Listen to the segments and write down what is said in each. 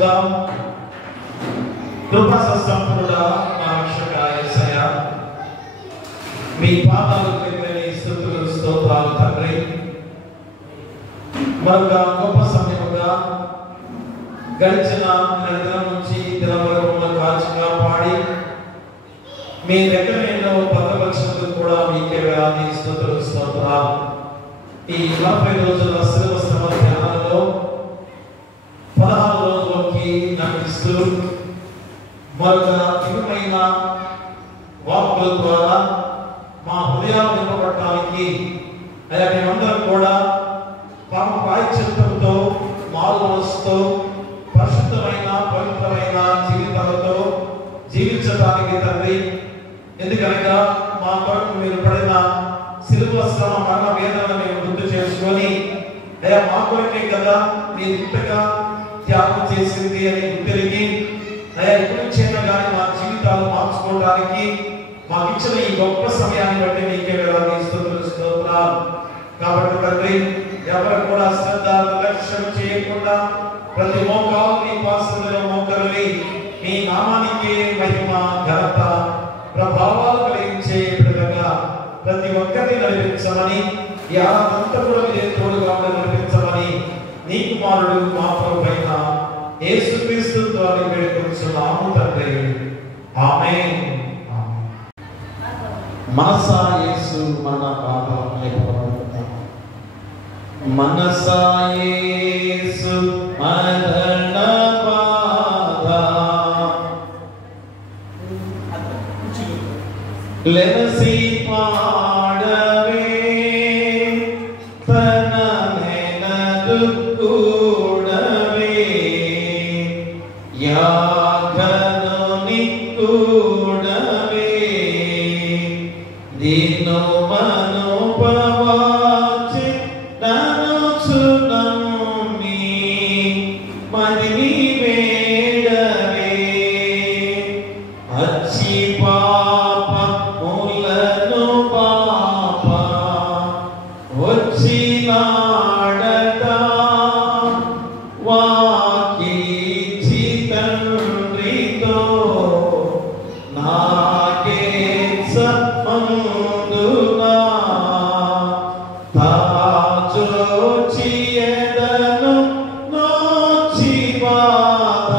చేసుకుందాం. కృపా సంపన్నుడా మా రక్షక యేసయ్యా, మీ పాదాలకు స్తుతులు స్తోత్రాలు తండ్రి. మరొక గొప్ప సమయముగా గడిచిన దినం నుంచి దినం వరకు కాచుగా పాడి మీ దగ్గర ఎన్నో భద్రపరిచినందుకు కూడా మీకే వేలాది స్తుతులు స్తోత్రాలు. ఈ 40 రోజుల శిలువ శ్రమ ధ్యానంలో 16 రోజులకి నడిపిస్తూ మరొక దివ్యమైన వాక్కుల ద్వారా మా హృదయాలు నింపబడటానికి అయ్యా మేమందరం కూడా పాప ప్రాయశ్చిత్తంతో మారు మనసుతో పరిశుద్ధమైన పవిత్రమైన జీవితాలతో జీవించడానికి తండ్రి. ఎందుకనగా మా కొరకు మీరు పడిన శిలువ శ్రమ మరణ వేదనను మేము గుర్తు చేసుకొని అయ్యా మా కొరకే కదా మీరు ఇంతగా త్యాగం చేసింది అని గుర్తిరిగి అయ్యా ఎప్పుడు చేయడం కానీ మా జీవితాలు మార్చుకోవడానికి మాకు ఇచ్చిన ఈ గొప్ప సమయాన్ని బట్టి మీకే వేలాది స్తుతులు స్తోత్రాలు. కాబట్టి తండ్రి ఎవరు కూడా శ్రద్ధ నిర్లక్ష్యం చేయకుండా ప్రతి మోకాలు మీ పాసంలో మోకరిల్లి మీ నామానికి మహిమ ఘనత ప్రభావాలు కలిగించే విధంగా ప్రతి ఒక్కరిని నడిపించమని ఈ ఆరాధనంతా కూడా మీరే తోడుగా నడిపించమని నీ కుమారుడు మా ప్రభువైన యేసుక్రీస్తు ద్వారా వేడుకొంచున్నాము తండ్రి. ఆమేన్. మనసా యేసు మన పాదాలపై మనసా యేసు మరణ బాధ లెవసి పాడవే తన నెనదు కూడవే యాగను నికూడవే దినో మనోపవాచి నను సునమ్మి మదిని వేడవే అచ్చి పాప మూలను పాప వచ్చి నాడట వాకిచి తండ్రితో నాకే సత్మందునా తాజోచియదను నోచి బాధ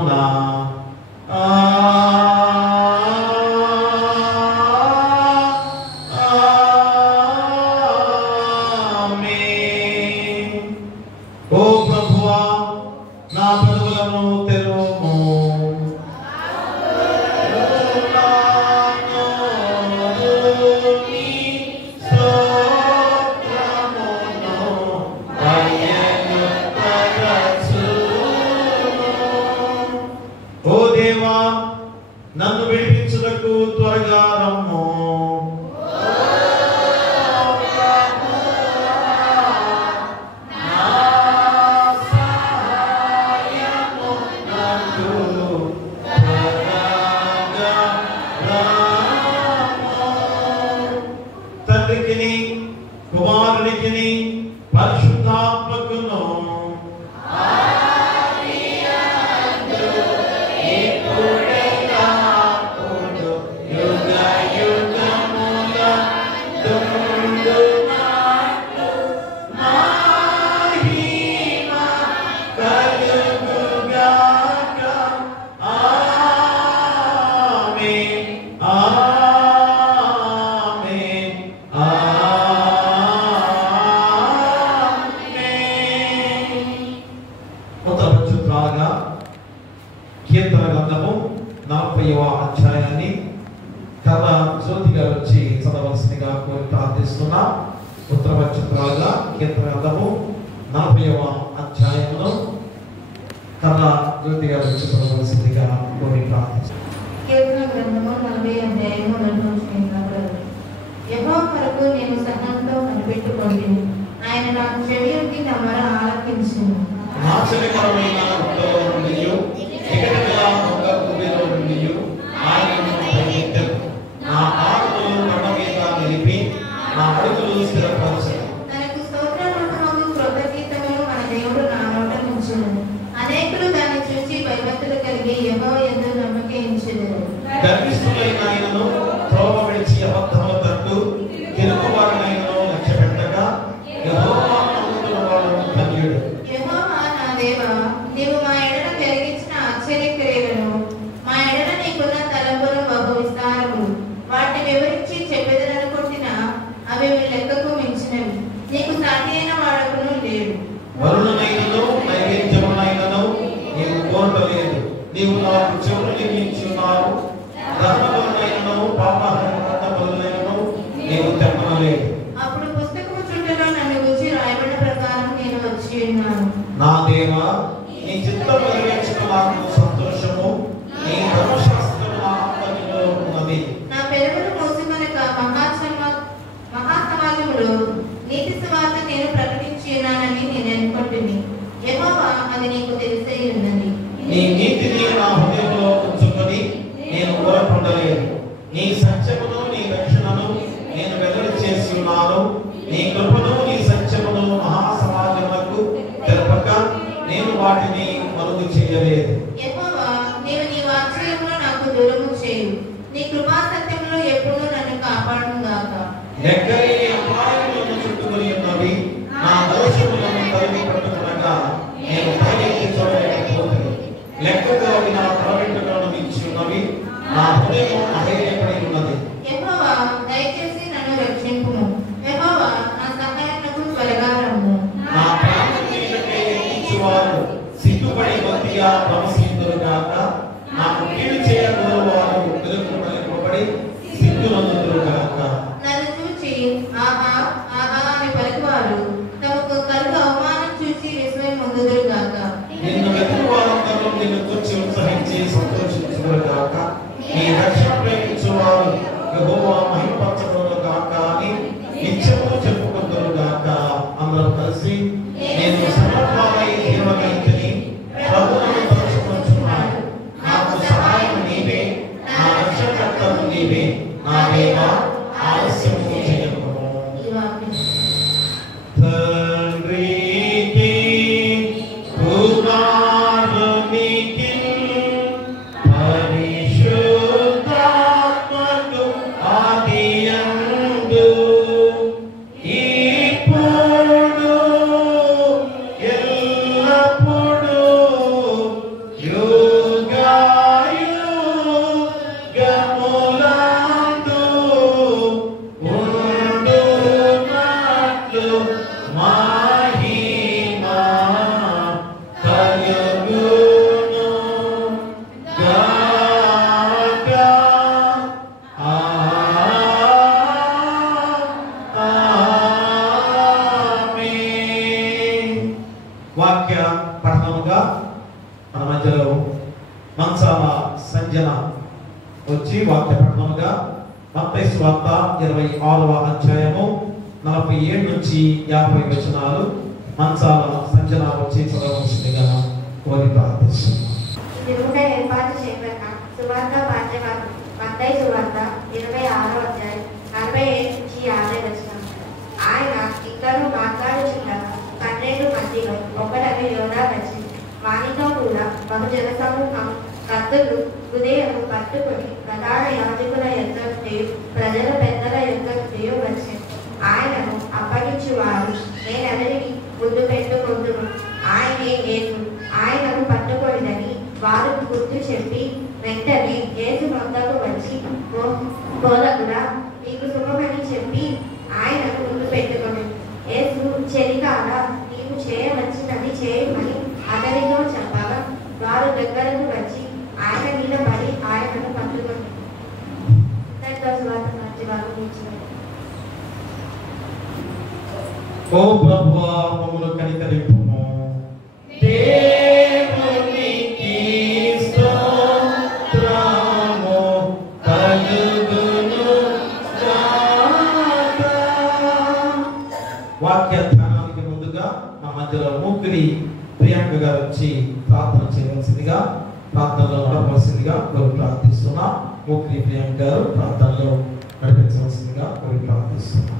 నామమునా ఓ ప్రభువా నా పెదవులను తెరువుము. ఓ దేవా నన్ను విడిపించుటకు త్వరగా రమ్ము. తండ్రికిని కుమారునికిని పరిశుద్ధాత్మకును కీర్తన గ్రంథము 40వ అధ్యాయాన్ని కర్ర జ్యోతి గారు వచ్చి చదవలసిందిగా కోరి ప్రార్థిస్తున్నా. ఉత్తరవచనాలుగా కీర్తన గ్రంథము 40వ అధ్యాయంలో కర్ర జ్యోతి గారు వచ్చి చదవలసిందిగా కోరి ప్రార్థిస్తున్నా. కీర్తన గ్రంథము 40వ అధ్యాయము 2వ వచనం. యెహోవా కొరకు నేను సహనంతో కనిపెట్టుకొంటిని, ఆయన నాకు చెవియొగ్గి నా మొర ఆలకించును. ఆశ్చర్యకరమైన గుట్టలో నుండియు ఎగటగల ఒక ఊబిలో నుండియు ఆయనను పరిగెత్తెను. నా పాదములు కొండ మీద నిలిపి నా అడుగులు స్థిరపరచెను. తనకు స్తోత్రరూపము కృతజ్ఞతలు మన దేవుడు నా నోట ఉంచెను. అనేకులు దాన్ని చూసి భయభక్తులు కలిగి యెహోవా యందు నమ్మకించెదరు. గర్విష్ఠులైన ఆయనను త్రోవ విడిచి అబద్ధముల తట్టు కిరుకువారినైనను లక్ష్యపెట్టక యెహోవా నమ్ముకున్నవాడు ధన్యుడు. యెహోవా నా దేవా, నీవు మా ఎడల జరిగించిన ఆశ్చర్యక్రియలను, మా ఎడల నీకున్న తలంపులు బహు విస్తారములు. వాటిని వివరించి చెప్పెదరనుకుంటున్నా అవి మీ లెక్కకు మించినవి. నీకు సాటి అయిన వాడకును లేడు. వరుణనైనను నైవేద్యమునైనను నీవు కోరటలేదు. నీవు నాకు చెవులు నిర్మించున్నావు. దహనములనైనను పాపహరణములనైనను నీవు తెమ్మనలేదు. అప్పుడు పుస్తకము చుట్టలో నన్ను గురించి రాయబడిన ప్రకారం నేను వచ్చి ఉన్నాను. నా దేవా, నీ చిత్తము నెరవేర్చుట నాకు సంతోషము. నీ ధర్మశాస్త్రము నా ఆత్మలో ఉన్నది. నా పెదవులు మూసుకొనక మహాసమాజములో నీతి సువార్త నేను ప్రకటించి ఉన్నానని నేను అనుకుంటుని. యెహోవా, అది నీకు తెలిసే ఉన్నది. నీ నీతిని నా హృదయంలో ఉంచుకొని నేను కోరకుండలేదు. నీ సత్యమును నీ రక్షణను నేను వెల్లడి చేసి ఉన్నాను. నీ కృపను నీ సత్యమును మహాసమాజములకు తెలపక నేను వాటిని మరుగు చేయలేదు. యెహోవా, నీవు నీ వాత్సల్యములో నాకు దూరము చేయు. నీ కృపా సత్యములో ఎప్పుడూ నన్ను కాపాడును గాక. లెక్కలేని అపాయములను చుట్టుకొని ఉన్నవి. నా దోషములను తరిమి పట్టుకొనగా నేను పైకి చూడలేకపోతుంది. లెక్కగా నా తలవెంట్రుకలను మించి ఉన్నవి. నా హృదయం అధైర్యపడి ఉన్నది. యెహోవా, దయచేసి నన్ను రక్షింపుము. యెహోవా, నా సహాయమునకు త్వరగా రమ్ము. నా ప్రాణం నీళ్ళకే ఎక్కించువారు సిగ్గుపడి బొత్తిగా భ్రమసిందురు గాక. నాకు కీడు చేయగలరు వారు ఎదుర్కొనబడి సిగ్గునందురు గాక. నన్ను చూచి ఆహా ఆహా అని పలుకువారు తమకు కలుగు అవమానం చూసి విస్మయం పొందుదురు గాక. నిన్ను వెతుకు వారందరూ నిన్ను కూర్చి ఉత్సహించి సంతోషించుదురు గాక. నీ రక్షణ ప్రేమించువారు యెహోవా మహిమపరచబడును గాక అని నిత్యము చెప్పుకుందురు గాక. అందరూ కలిసి నేను సమర్పణమై దేవగైతిని ప్రభువును తలుచుకొనుచున్నాను. నాకు సహాయం నీవే, నా రక్షణకర్తవు నీవే. నా దేవా, ఆలస్యము చేయకుము. ఈ వాక్యం తండ్రికి కుమారునికి పరిశుద్ధాత్మకు ఆదియందు మంచాల సంజన వచ్చి వాక్య పఠనముగా మత్తయి సువార్త 26వ అధ్యాయము 47 నుంచి 50 వచనాలు మంచాల సంజన వచ్చి చదవవలసిందిగా కోరి ప్రార్థిస్తున్నాను. ఏర్పాటు చేయబడిన సువార్త పాఠ్యభాగం మత్తయి సువార్త 26వ అధ్యాయం 47 నుంచి 50 వచనం. ఆయన ఇద్దరు మాట్లాడుచుండగా 12 మందిలో ఒకడని యోధా వచ్చి వానితో కూడా బహుజన సమూహం కత్తులు హృదయము పట్టుకొని ప్రధాన యాజకుల యొద్దకు ప్రజల పెద్దల యొద్దకు వచ్చి ఆయనను అప్పగించువారు నేనెవరిని ముందు పెట్టుకుందును, ఆయనే యేసు, ఆయనను పట్టుకొనిదని వారు గుర్తు చెప్పి వెంటనే యేసు వద్దకు వచ్చి బోధకుడా నీకు శుభమని చెప్పి ఆయనను ముందు పెట్టుకొని యేసు చెలికాల నీవు చేయవలసినది చేయమని అతనితో చెప్పగా వారు దగ్గరకు వచ్చి ఆయన మీద పడి ఆయనను పట్టుకొని ఓ ప్రభువా మమ్మల్ని కనికరింపుము. దేవునికి స్తోత్రము కలుగును గాక. వాక్య ధ్యానానికి ముందుగా మా మధ్యలో ముగ్గురి ప్రియాంక గారు వచ్చి ప్రార్థన చేయవలసిందిగా, ప్రార్థనలో నడపవలసిందిగా కోరి ప్రార్థిస్తున్నా. ముగ్గురి ప్రియాంక గారు ప్రార్థనలో నడిపించవలసిందిగా కోరి ప్రార్థిస్తున్నా.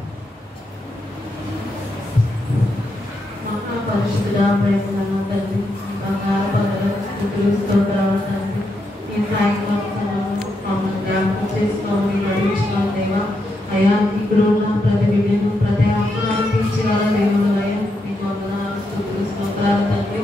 మహాపరిశుద్ధుడా, ప్రేమగల తండ్రి, బంగారు పగలు స్తుతులు స్తోత్రాలు తండ్రి, ఈ సాయంకాలం మమ్మల్ని జ్ఞాపకం చేసుకోమని నడిపించినావు దేవా. అయ్యా ఈ గృహ ప్రతి బిడ్డను ప్రతి ఆత్మను తీర్చేవాళ్ళ దేవుడు అయ్యా, నీకు వందనాలు స్తుతులు స్తోత్రాలు తండ్రి.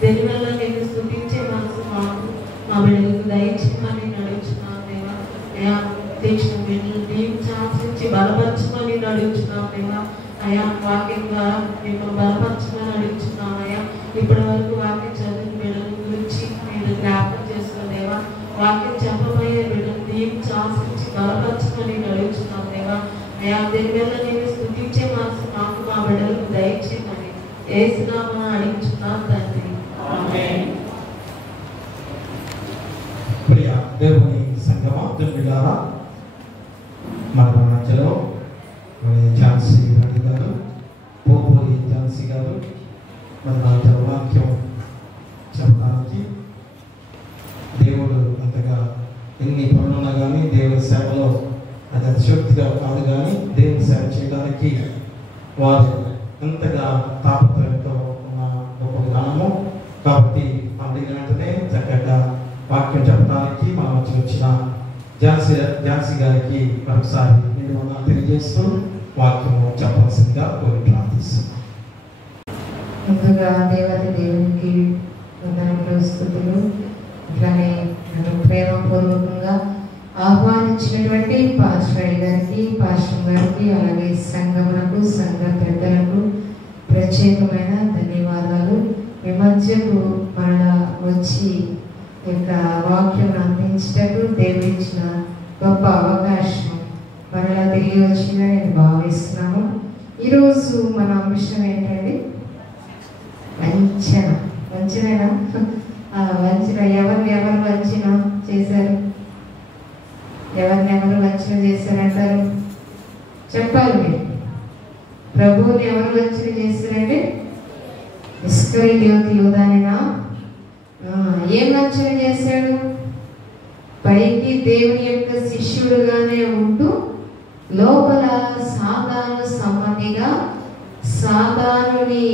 దీనివల్ల నేను స్తుతించే మనసు మాకు మా బిడ్డలకు దయచేయమని నడుచున్నావు దేవా. అయ్యా దీక్ష బిడ్డలు దీవించి ఆశించి బలపరచమని నడుచున్నావు దేవా. అయ్యా వాక్యం ద్వారా మేము బలపరచమని అడుగుతున్నాం అయ్యా. ఇప్పటి వరకు వాక్యం చదివిన బిడ్డల గురించి మీరు జ్ఞాపకం చేసుకోలేవా. వాక్యం చెప్పబోయే బిడ్డలు దీవించి ఆశించి బలపరచమని అడుగుతున్నాం దేవా. అయ్యా దీని వల్ల నేను స్తుతించే మనసు మాకు మా బిడ్డలకు దయచేయమని యేసునామమున అడుగుతున్నాం తండ్రి. ఆమేన్. ప్రియ దేవుని సంగమా, దేవులారా, మన మధ్యలో ఝాన్సీ రెడ్డి గారు, పోపూరి ఝాన్సీ గారు మన వాక్యం చెప్పడానికి దేవుడు అంతగా ఎన్ని పనులున్నా కానీ దేవుని సేవలో అది అతిశక్తిగా కాదు, కానీ దేవుని సేవ చేయడానికి వారు ఎంతగా తాపత్రయంతో ఉన్న గొప్ప విధానము. కాబట్టి మన వెంటనే చక్కగా వాక్యం చెప్పడానికి మన వచ్చి వచ్చిన ఝాన్సీ గారికి మరొకసారి నేను తెలియజేస్తూ వాక్యము చెప్పవలసిందిగా కోరి ప్రార్థిస్తున్నాను. ముందుగా దేవత దేవునికి వందనములు స్తుతులు. అట్లానే నన్ను ప్రేమపూర్వకంగా ఆహ్వానించినటువంటి పాస్టర్ గారికి, పాస్టర్ గారికి, అలాగే సంఘమునకు, సంఘ పెద్దలకు ప్రత్యేకమైన ధన్యవాదాలు. మీ మధ్యకు మరలా వచ్చి యొక్క వాక్యం అందించటకు దేవుడిచ్చిన గొప్ప అవకాశం మరలా తిరిగి వచ్చిందని నేను భావిస్తున్నాను. ఈరోజు మన అంశం ఏంటండి? వంచన. వంచనేనా? వంచన. ఎవరు వంచన చేశారు? ఎవరు వంచన చేశారంటారు? చెప్పాలి మీరు. ప్రభువుని ఎవరు వంచన చేశారండి? ఇస్కరియోతు యూదానేనా? ఏం వంచన చేశాడు? పైకి దేవుని యొక్క శిష్యుడుగానే ఉంటూ లోపల సాతాను సంబంధిగా సాతానుని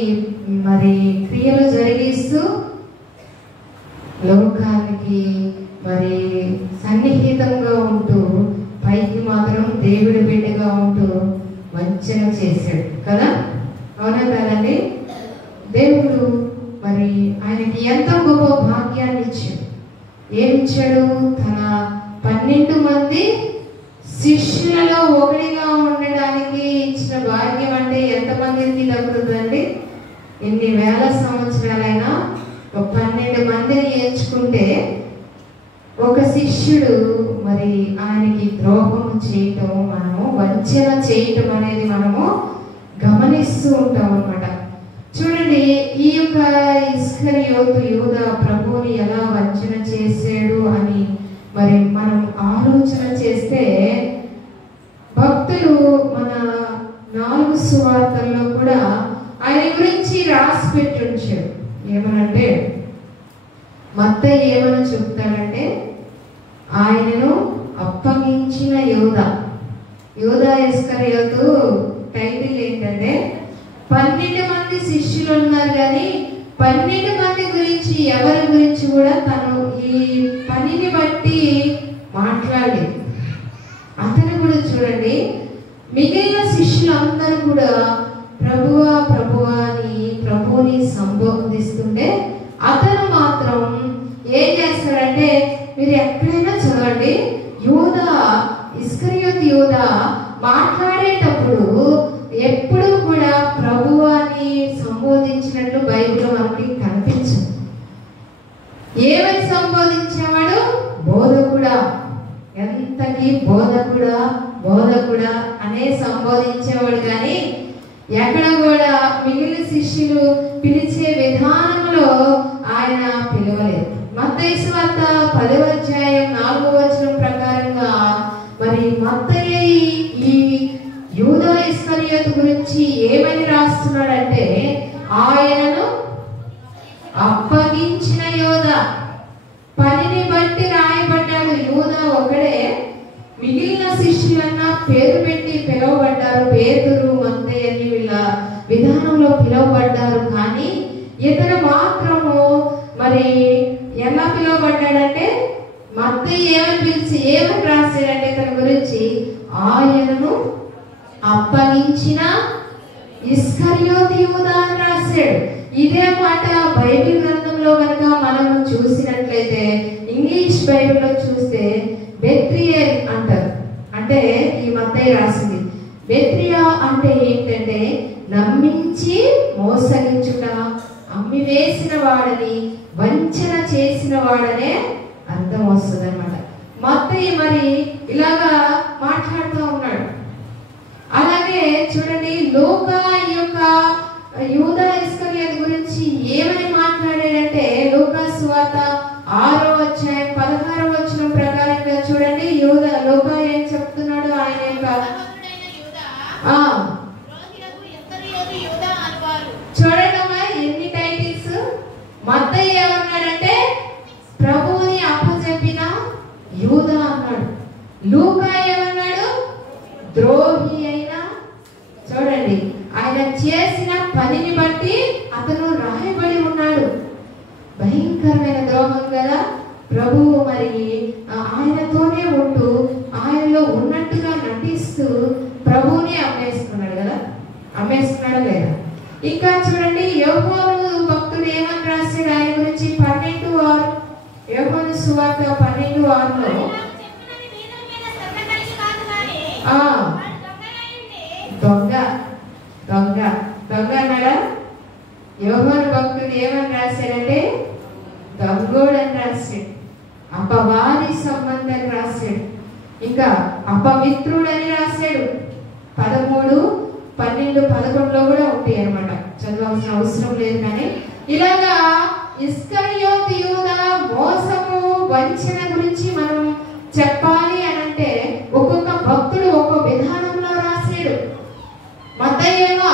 మరి క్రియలు జరిగిస్తూ లోకానికి మరి సన్నిహితంగా ఉంటూ పైకి మాత్రం దేవుడి బిడ్డగా ఉంటూ వంచన చేశాడు కదా. అవునా కదండి? దేవుడు మరి ఆయనకి ఎంతో గొప్ప భాగ్యాన్ని ఇచ్చాడు. ఏమిచ్చాడు? తన 12 మంది శిష్యులలో ఒకటిగా ఉండడానికి ఇచ్చిన భాగ్యం. అంటే ఎంతమందికి దక్కుతుందండి? ఎన్ని వేల సంవత్సరాలైనా ఒక 12 మందిని ఎంచుకుంటే ఒక శిష్యుడు మరి ఆయనకి ద్రోహం చేయటం, మనము వంచన చేయటం అనేది మనము గమనిస్తూ ఉంటాం అన్నమాట. చూడండి, ఈ యొక్క ఇస్కరియోతు యూదా ప్రభువుని ఎలా వంచన చేశాడు మరి మనం ఆలోచన చేస్తే భక్తులు మన 4 సువార్తల్లో కూడా ఆయన గురించి రాసి పెట్టి ఉంచాడు. ఏమనంటే మత్తయి ఏమని చెప్తాడంటే ఆయనను అప్పగించిన యోధా ఇస్కరియోతు టైటిల్ ఏంటంటే 12 మంది శిష్యులు ఉన్నారు, కానీ 12 మంది గురించి ఎవరి గురించి కూడా తను ఈ పనిని బట్టి మాట్లాడలేదు. అతను కూడా చూడండి, మిగిలిన శిష్యులందరూ కూడా ప్రభువా ప్రభువా అని ప్రభువుని సంబోధిస్తుంటే అతను మాత్రం ఏం చేస్తాడంటే, మీరు ఎక్కడైనా చదవండి, యోధా మాట్లాడేటప్పుడు ఎప్పుడు కూడా ప్రభువాని సంబోధించినట్లు బైబిల్లో మనకి కనిపించదు. ఏమని సంబోధించేవాడు? బోధకుడా, ఎంతకి బోధకుడా అనే సంబోధించేవాడు, కానీ ఎక్కడ కూడా మిగిలిన శిష్యులు పిలిచే విధానంలో ఆయన పిలవలేదు. మత్తయి సువార్త 10వ అధ్యాయం 4వ వచనం ప్రకారంగా మరి మత్తయి ఈ యూదా ఇస్కరియోతు గురించి ఏమని రాస్తున్నాడంటే, ఆయనను అప్పగించిన యోధా, పనిని బట్టి రాయబడ్డాడు. యూదా ఒకడే, మిగిలిన శిష్యులన్న పేరు పెట్టి పిలువబడ్డారు, పేతురు మత్తయి అని వీళ్ళ విధానంలో పిలువబడ్డారు, కానీ ఇతను మాత్రము మరి ఎలా పిలువబడ్డాడంటే మత్తయి ఏమని రాశాడంటే తన గురించి, ఆయనను అప్పగించిన ఇస్కరియోతు యూదా అని రాశాడు. ఇదే మాట బైబిల్ గ్రంథంలో కనుక మనం చూసినట్లయితే ఇంగ్లీష్ బైబిల్లో చూస్తే బెత్రియల్ అంటారు. అంటే ఈ మత్తయి రాసింది బెత్రియా అంటే ఏంటంటే నమ్మించి మోసగించుట, అమ్మి వేసిన వాడని, వంచన చేసిన వాడనే అర్థం వస్తుంది అన్నమాట. మత్తయి మరి ఇలాగా మాట్లాడుతూ ఉన్నాడు. అలాగే చూడండి, లూకా యొక్క యూదా ఇస్కరియోతు గురించి ఏమని మాట్లాడాడంటే లూకా సువార్త 6వ అధ్యాయం 16వ వచనం ప్రకారంగా చూడండి, లూకా ఏం చెప్తున్నాడు, ఆయన యొక్క చూడండమ్మా ఎన్ని టైటిల్స్. మత్తయి ఏమన్నాడంటే ప్రభువుని అప్పచెప్పిన యూదా అన్నాడు. లూకా ఏమన్నాడు? ద్రోహి అయినా. చూడండి, ఆయన చేసిన పనిని బట్టి అతను రాయబడి ఉన్నాడు. భయంకరమైన ద్రోహం కదా. ప్రభువు మరి ఆయనతోనే ఉంటూ ఆయనలో ఉన్నట్టుగా నటిస్తూ ప్రభువుని అమ్మేసుకున్నాడు కదా. అమ్మేసుకున్నాడు లేదా? ఇంకా చూడండి, యోహాను భక్తుడు ఏమని రాశాడు ఆయన గురించి 12:6 యోహాను సువార్త 12:6లో దొంగ అన్నాడా? యోహాను భక్తుడు ఏమని రాశాడంటే దొంగోడు అని రాశాడు, అపవాది సంబంధం రాశాడు, ఇంకా అపవిత్రుడని రాశాడు. 13, 12, 11లో కూడా ఉంటాయి అన్నమాట, చదవాల్సిన అవసరం లేదు. కానీ ఇలాగా ఇస్కరియోతు యూదా మోసము, వంచన గురించి మనం చెప్పాలి అని అంటే ఒక్కొక్క భక్తుడు ఒక్కొక్క విధానంలో రాశాడు. మత్తయి ఏమో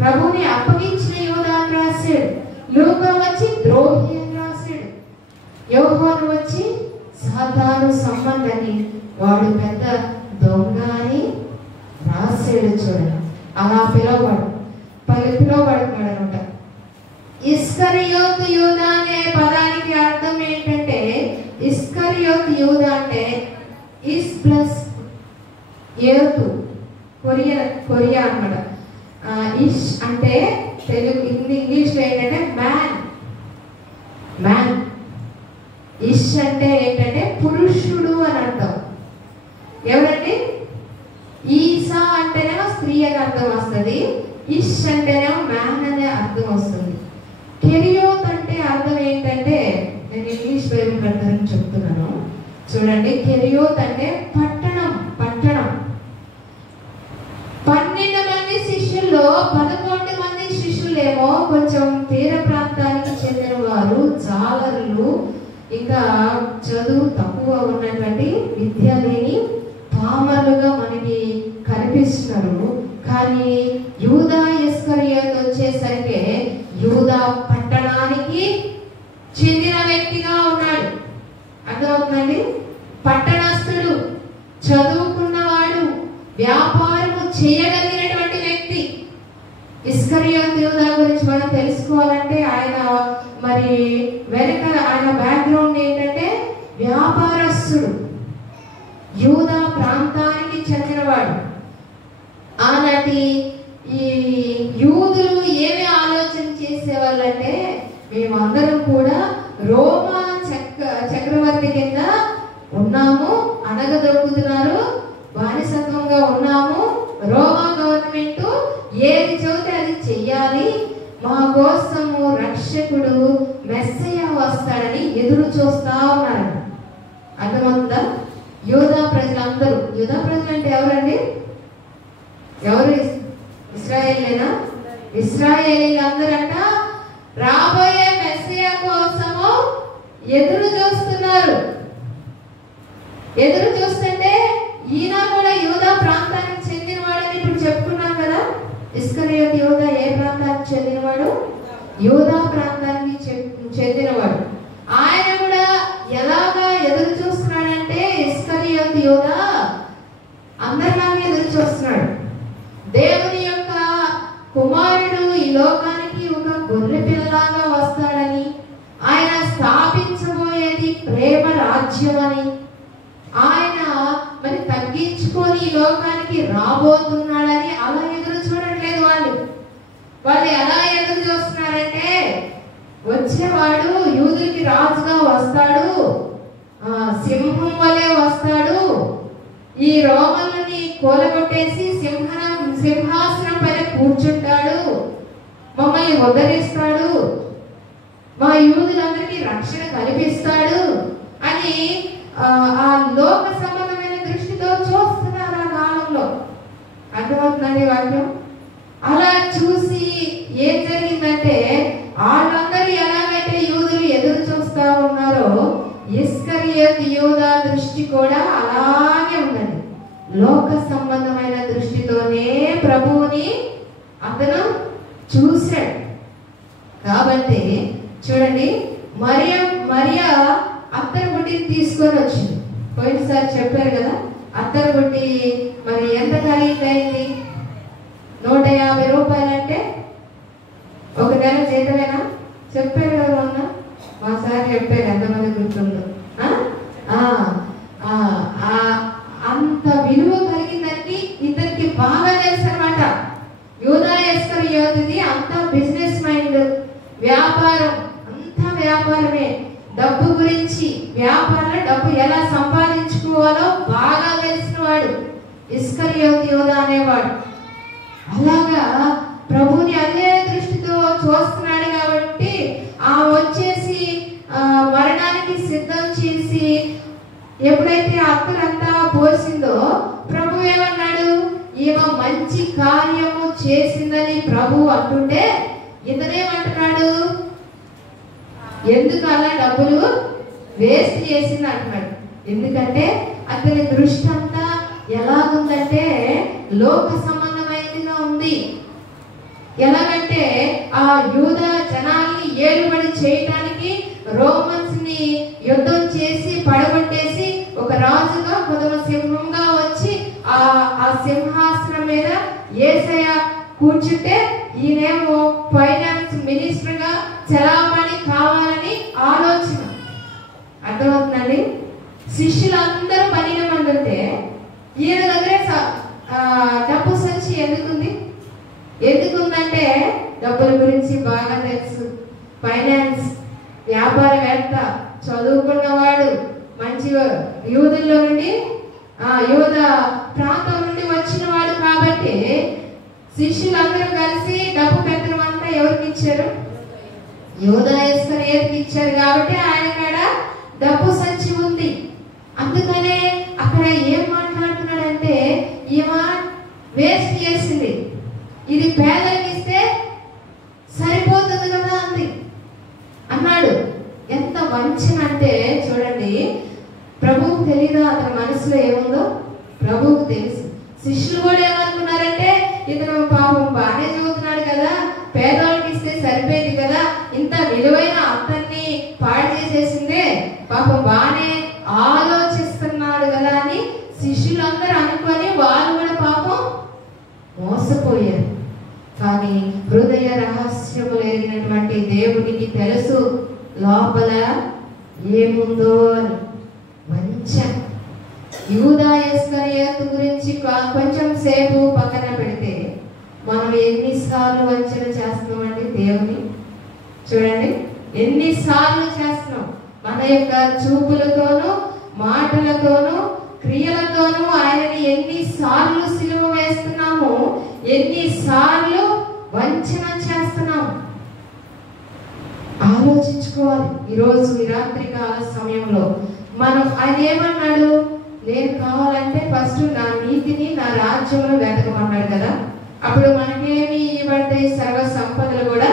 ప్రభుని అప్పగించిన యూదా అని రాశాడు. లూకా వచ్చి ద్రోహి అని రాశాడు. యోహాను వచ్చి సాతాను సంబంధని, వాడు పెద్ద దొంగ అని రాశాడు. చూడండి, అలా పిలువబడుతున్నాడు అనమాట. ఇస్కరియోతు యూదా అనే పదానికి అర్థం ఏంటంటే, ఇస్కరియోతు యూదా అంటే ఇస్ ప్లస్ యోతు, కొరియా అన్నమాట. ఇష్ అంటే తెలుగు, ఇంగ్లీష్ లో ఏంటంటే మ్యాన్. ఇష్ అంటే ఏంటంటే పురుషుడు అని అర్థం. ఎవరంటే ఈసా అంటేనేమో స్త్రీ అని అర్థం వస్తుంది, ఇష్ అంటేనేమో మ్యాన్ అనే అర్థం వస్తుంది. కెరియోత్ అంటే అర్థం ఏంటంటే, నేను ఇంగ్లీష్ బైబిల్ ప్రకారం చెప్తున్నాను చూడండి. కెరియోత్ అంటే పట్టణం. 12 మంది శిష్యుల్లో 11 మంది శిష్యులేమో కొంచెం తీర ప్రాంతానికి చెందిన వారు, జాలరులు, ఇంకా చదువు తక్కువ ఉన్నటువంటి విద్య లేని పామరులుగా మనకి కనిపిస్తున్నారు. కానీ యూదా ఇస్కరియోతు వచ్చేసరికి యూదా పట్టణానికి చెందిన వ్యక్తిగా ఉన్నాడు. అర్థమవుతుందండి? పట్టణస్థుడు, చదువుకున్నవాడు, వ్యాపారము చేయగలిగినటువంటి వ్యక్తి. ఇస్కరియోతు యూదా గురించి మనం తెలుసుకోవాలంటే ఆయన మరి వెనక ఆయన బ్యాక్గ్రౌండ్ ఏంటంటే వ్యాపారస్తుడు, యూదా ప్రాంతానికి చెందినవాడు. ఆనాటి ఈ యూదులు ఏమి ఆలోచన చేసేవాళ్ళంటే మేమందరం కూడా రోమా చక్రవర్తి కింద ఉన్నాము, అనగదొక్కుతున్నారు, బానిసత్వంగా ఉన్నాము, రోమా గవర్నమెంట్ ఏది చెబితే అది చెయ్యాలి, మా కోసము రక్షకుడు మెస్సయ్య వస్తాడని ఎదురు చూస్తా ఉన్నారు. అర్థమవుతుందా? యూదా ప్రజలందరూ, యూదా ప్రజలు అంటే ఎవరండి? ఎవరు? ఇశ్రాయేలీనా? ఇశ్రాయేలీలందరంట రాబోయే మెస్సయ్య కోసము ఎదురు చూస్తున్నారు. ఎదురు చూస్తుంటే ఈయన కూడా యూదా ప్రాంతానికి చెందినవాడని ఇప్పుడు చెప్పుకున్నాం కదా. ఇస్కరియోతు యూదా ఏ ప్రాంతానికి చెందినవాడు? యూదా ప్రాంతానికి చెందినవాడు. ఆయన కూడా ఎలాగా ఎదురు చూస్తున్నాడంటే ఇస్కరియోతు యూదా అందరిలాగా ఎదురు చూస్తున్నాడు. దేవుని యొక్క కుమారుడు ఈ లోకానికి ఒక గొర్రె పిల్లలాగా వస్తాడని, ఆయన స్థాపించబోయేది ప్రేమ రాజ్యం అని, ఆయన మరి తగ్గించుకొని ఈ లోకానికి రాబోతున్నాడని అలా ఎదురు చూడట్లేదు. వాళ్ళు ఎలా ఎదురు చూస్తున్నారంటే వచ్చేవాడు యూదులకి రాజుగా వస్తాడు, సింహం వలె వస్తాడు, ఈ రోమల్ని కూలగొట్టేసి సింహాసనం పైన కూర్చుంటాడు, మమ్మల్ని ఉద్ధరిస్తాడు, మా యూదులందరికీ రక్షణ కల్పిస్తాడు అని ఆ లోక సంబంధమైన దృష్టితో చూస్తున్నారు ఆ కాలంలో. అర్థమవుతుందండి వాక్యం? అలా చూసి ఏం జరిగిందంటే వాళ్ళందరూ ఎలాగైతే యూదులు ఎదురు చూస్తా ఉన్నారో ఇస్కరియోతు యూదా దృష్టి కూడా అలాగే ఉన్నది. లోక సంబంధమైన దృష్టితోనే ప్రభువుని అతను చూశాడు. కాబట్టి చూడండి, మరియా అత్తరు బుట్టిని తీసుకొని వచ్చింది. పోయినసారి చెప్పారు కదా, అత్తరు బుట్టి మరి ఎంత ఖరీదైంది? 150 రూపాయలంటే ఒక నెల జీతమేనా? చెప్పారు కదా మొన్న మా సార్ చెప్పారు, ఎంతమంది గుర్తుందో. అంత విలువ కలిగిందని ఇతనికి బాగా తెలుసు అనమాట. యూదా ఇస్కరియోతుది అంత బిజినెస్ మైండ్, వ్యాపారం అంతా వ్యాపారమే, డబ్బు గురించి, వ్యాపారంలో డబ్బు ఎలా సంపాదించుకోవాలో బాగా తెలిసిన వాడు ఇస్కరియోతు యూదా అనేవాడు. అలాగా ప్రభుని అదే దృష్టితో చూస్తున్నాడు. కాబట్టి ఆ వచ్చేసి మరణానికి సిద్ధం చేసి ఎప్పుడైతే అక్కడంతా పోసిందో ప్రభు ఏమన్నాడు? ఈమె మంచి కార్యము చేసిందని ప్రభు అంటుంటే ఇతనేమంటున్నాడు? ఎందుకు అలా డబ్బులు వేస్ట్ చేసింది అంటున్నాడు. ఎందుకంటే అతని దృష్టి అంతా ఎలాగుందంటే లోక సంబంధమైనదిగా ఉంది. ఎలాగంటే ఆ యూదా జనాల్ని ఏలుబడి చేయటానికి రోమన్స్ ని యుద్ధం చేసి పడగొట్టేసి ఒక రాజుగా కొదమ సింహంగా వచ్చి ఆ సింహాసనం మీద యేసయ్య కూర్చుంటే ఈయనేమో ఫైనాన్స్ మినిస్టర్ గా చలామణి కావాలని ఆలోచన. అర్థమవుతుందండి? శిష్యులందరూ పనిగా మందుంటే ఈయన దగ్గరే డబ్బు సంచి ఎందుకుందంటే డబ్బుల గురించి బాగా తెలుసు, ఫైనాన్స్ వ్యాపారవేత్త, చదువుకున్నవాడు, మంచి యూదుల్లో నుండి యూద ప్రాంతం నుండి వచ్చిన వాడు. కాబట్టి శిష్యులందరూ కలిసి డబ్బు పెత్తనం అంతా ఎవరికి ఇచ్చారు? యూదా ఇస్కరియోతుకి ఇచ్చారు. కాబట్టి ఆయన కాడ డబ్బు సంచి ఉంది. అందుకనే అక్కడ ఏం మాట్లాడుతున్నాడంటే ఈమె వేస్ట్ చేసింది, ఇది పేదలకు ఇస్తే సరిపోతుంది కదా అంది అన్నాడు. ఎంత వంచన అంటే చూడండి, ప్రభువుకు తెలీదా అతని మనసులో ఏముందో? ప్రభువుకు తెలుసు. శిష్యులు కూడా ఏమనుకున్నారంటే, ఇతను పాపం బాగానే చదువుతున్నాడు కదా, పేదవాళ్ళకి ఇస్తే సరిపోయింది కదా, ఇంత విలువైన అతన్ని పాడు చేసేసిందే, పాపం బాగానే ఆలోచిస్తున్నాడు కదా అని శిష్యులందరూ అనుకొని వాళ్ళు కూడా పాపం మోసపోయారు. కానీ హృదయ రహస్యములు ఎరిగినటువంటి దేవునికి తెలుసు లోపల ఏముందో అని. వంచన. యూదా ఇస్కరియోతు గురించి కొంచెం సేపు పక్కన పెడితే మనం ఎన్నిసార్లు వంచన చేస్తున్నామండి దేవుని? చూడండి, ఎన్నిసార్లు చేస్తున్నాం. మన యొక్క చూపులతోనూ మాటలతోనూ క్రియలతోనూ ఆయనని ఎన్నిసార్లు సిలువ వేస్తున్నాము, ఎన్నిసార్లు వంచన చేస్తున్నాం. ఆలోచించుకోవాలి. ఈరోజు ఈ రాత్రి కాల సమయంలో మనం ఆయన ఏమన్నాడు? నేను కావాలంటే ఫస్ట్ నా నీతిని నా రాజ్యంలో వెతకమన్నాడు కదా. అప్పుడు మనకేమి ఇవ్వబడతాయి? సర్వ సంపదలు కూడా,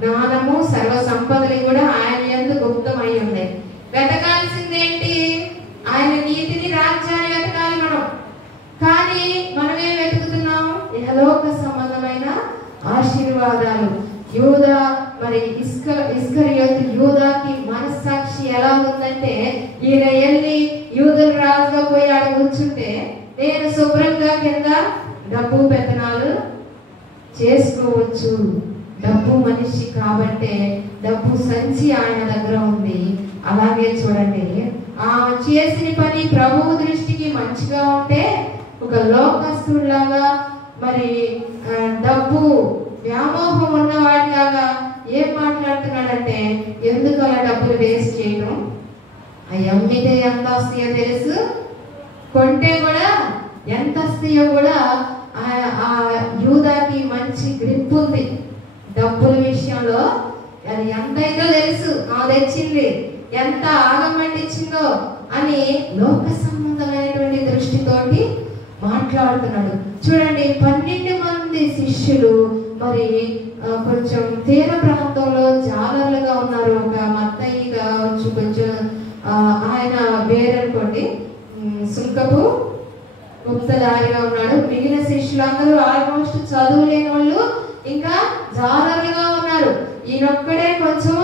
జ్ఞానము సర్వ సంపదలు కూడా ఆయన యందు గుప్తమై ఉన్నాయి. వెతకాల్సిందేంటి? ఆయన నీతిని రాజ్యాన్ని వెతకాలి మనం. కానీ మనమేం వెతుకుతున్నాము? ఇహలోక సంబంధమైన ఆశీర్వాదాలు. యూదా మరి ఇస్కరియోతు యూదాకి మనస్సాక్షి ఎలా ఉందంటే, ఈయన వెళ్ళి యూదుల రాజుగా పోయి ఆడ కూర్చుంటే నేను శుభ్రంగా కింద డబ్బు పెత్తనాలు చేసుకోవచ్చు. డబ్బు మనిషి కాబట్టే డబ్బు సంచి ఆయన దగ్గర ఉంది. అలాగే చూడండి, ఆమె చేసిన పని ప్రభువు దృష్టికి మంచిగా ఉంటే ఒక లోకస్తుడిలాగా మరి డబ్బు వ్యామోహం ఉన్నవాడిలాగా ఏం మాట్లాడుతున్నాడంటే, ఎందుకు అలా డబ్బులు వేస్ట్ చేయడం? అవి అమ్మితే ఎంత వస్తాయో తెలుసు, కొంటే కూడా ఎంత వస్తాయో కూడా. ఆ యూదాకి మంచి గ్రిప్ ఉంది డబ్బుల విషయంలో. అది ఎంతైందో తెలుసు, తెచ్చింది ఎంత ఆగమట్టించిందో అని లోక సంబంధమైనటువంటి దృష్టితోటి మాట్లాడుతున్నాడు. చూడండి, 12 మంది శిష్యులు మరి కొంచెం తీర ప్రాంతంలో జాలర్లుగా ఉన్నారు. ఒక మత్తయి కావచ్చు, కొంచెం ఆయన వేరనుకోండి సుంకపు గుప్తదారిగా ఉన్నాడు. మిగిలిన శిష్యులందరూ ఆల్మోస్ట్ చదువు లేని వాళ్ళు, ఇంకా జాలర్లుగా ఉన్నారు. ఈయనొక్కడే కొంచెం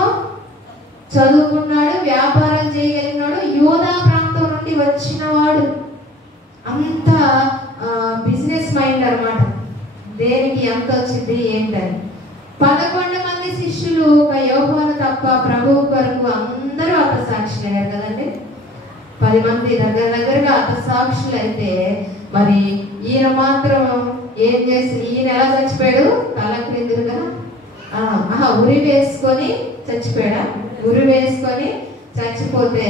చదువుకున్నాడు, వ్యాపారం చేయగలిగినాడు, యూదా ప్రాంతం నుండి వచ్చిన వాడు. అంత బిజినెస్ మైండ్ అన్నమాట. దేనికి ఎంత వచ్చింది ఏంటని. 11 మంది శిష్యులు, ఒక యోహాను తప్ప ప్రభువు కొరకు అందరూ హతసాక్షులు అయ్యారు కదండి. 10 మంది దగ్గరగా హతసాక్షులు అయితే మరి ఈయన మాత్రం ఏం చేసి, ఈయన ఎలా చచ్చిపోయాడు? తల క్రిందులుగా ఉరి వేసుకొని చచ్చిపోయాడా? ఉరి వేసుకొని చచ్చిపోతే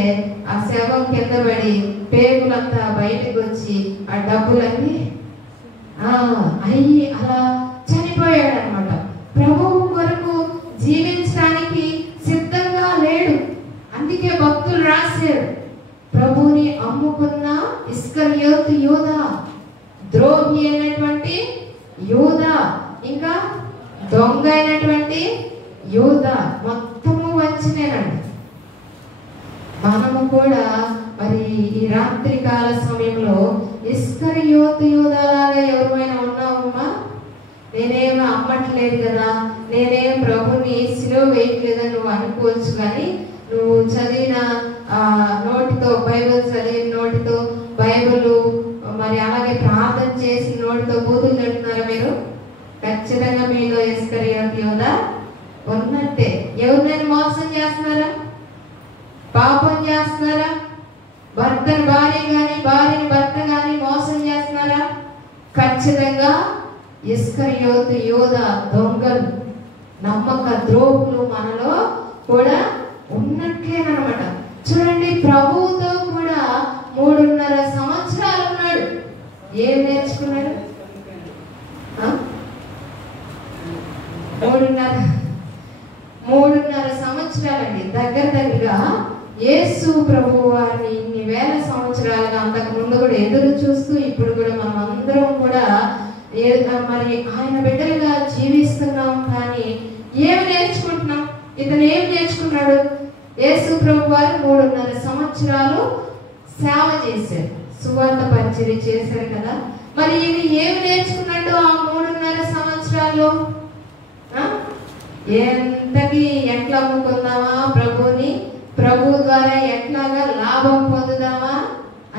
ఆ శవం కింద పడి పేగులంతా బయటకు వచ్చి ఆ డబ్బులన్నీ అయ్యి అలా చనిపోయాడు అనమాట. ప్రభువు కొరకు జీవించడానికి సిద్ధంగా లేడు. అందుకే భక్తులు రాశారు, ప్రభువుని అమ్ముకున్న ఇస్కరియోతు యూదా, ద్రోహి అయినటువంటి యూదా, ఇంకా దొంగ అయినటువంటి యూదా, మొత్తము వంచనేనండి. మనము కూడా మరి ఈ రాత్రి కాల సమయంలో ఇస్కరియోతు యూదాలాగా ఎవరైనా ఉన్నామమ్మా? నేనేమో అమ్మట్లేదు కదా, నేనేం ప్రభుని సిలువ వేయట్లేదని నువ్వు అనుకోవచ్చు. కానీ నువ్వు చదివిన నోటితో, బైబిల్ చదివిన నోటితో, బైబిల్ మరి అలాగే ప్రార్థన చేసి నోటితో బూతులు తింటున్నారా మీరు? ఖచ్చితంగా మీలో ఇస్కరియోతు యూదా ఉన్నట్టే. ఎవరినైనా మోసం చేస్తున్నారా? పాపం చేస్తున్నారా? భర్తను భార్య కానీ భార్యని భర్త కానీ మోసం చేస్తున్నారా? ఖచ్చితంగా ఇస్కరియోతు యూదా దొంగలు, నమ్మక ద్రోహులు మనలో కూడా ఉన్నట్లేనమాట. చూడండి, ప్రభువుతో కూడా 3.5 సంవత్సరాలు ఉన్నాడు. ఏం నేర్చుకున్నాడు? 3.5 సంవత్సరాలండి. దగ్గరగా యేసు ప్రభు వారిని ఇన్ని వేల సంవత్సరాలుగా అంతకు ముందు కూడా ఎదురు చూస్తూ, ఇప్పుడు కూడా మనం అందరం కూడా మరి ఆయన బిడ్డలుగా జీవిస్తున్నాం. కానీ ఏమి నేర్చుకుంటున్నాం? ఇతను ఏం నేర్చుకుంటున్నాం? నేర్చుకున్నాడు? యేసు ప్రభు వారు 3.5 సంవత్సరాలు సేవ చేశారు, సువార్త పరిచర్య చేశారు కదా. మరి ఈయన ఏమి నేర్చుకున్నట్టు ఆ 3.5 సంవత్సరాల్లో? ఎంతకి ఎట్లా అమ్ముకుందామా ప్రభుని, ప్రభు ద్వారా ఎట్లాగా లాభం పొందుదామా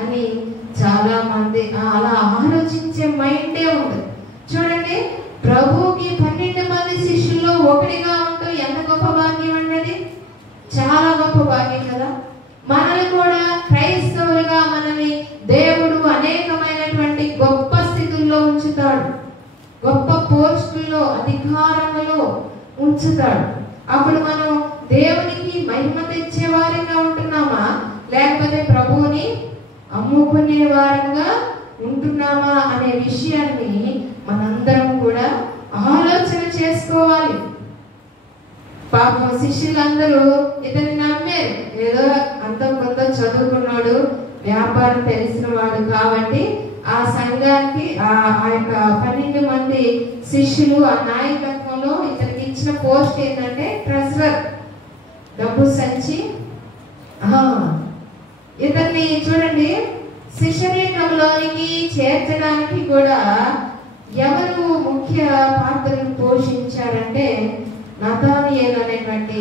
అని చాలా మంది అలా ఆలోచించే మైండే ఉంది. చూడండి, ప్రభుకి 12 మంది శిష్యుల్లో ఒకటిగా ఉంటూ ఎంత గొప్ప భాగ్యం అండి. చాలా గొప్ప భాగ్యం కదా. మనల్ని కూడా క్రైస్తవులుగా మనల్ని దేవుడు అనేకమైనటువంటి గొప్ప స్థితుల్లో ఉంచుతాడు, గొప్ప పోస్టుల్లో అధికారంలో ఉంచుతాడు. అప్పుడు మనం దేవునికి మహిమ తెచ్చే వారిగా ఉంటున్నామా, లేకపోతే ప్రభువుని అమ్ముకునే వారంగా ఉంటున్నామా అనే విషయాన్ని మనందరం కూడా ఆలోచన చేసుకోవాలి. పాపం శిష్యులందరూ ఇతన్ని నమ్మారు. ఏదో అంత కొంత చదువుకున్నాడు, వ్యాపారం తెలిసిన వాడు కాబట్టి ఆ సంఘానికి ఆ యొక్క 12 మంది శిష్యులు ఆ నాయకత్వంలో ఇతనికి ఇచ్చిన పోస్ట్ ఏంటంటే ట్రెజరర్, డబ్బు సంచి. ఇతన్ని చూడండి, శిష్యరేఖంలోనికి చేర్చడానికి కూడా ఎవరు ముఖ్య పాత్రను పోషించారంటే నతానియేలు అనేటువంటి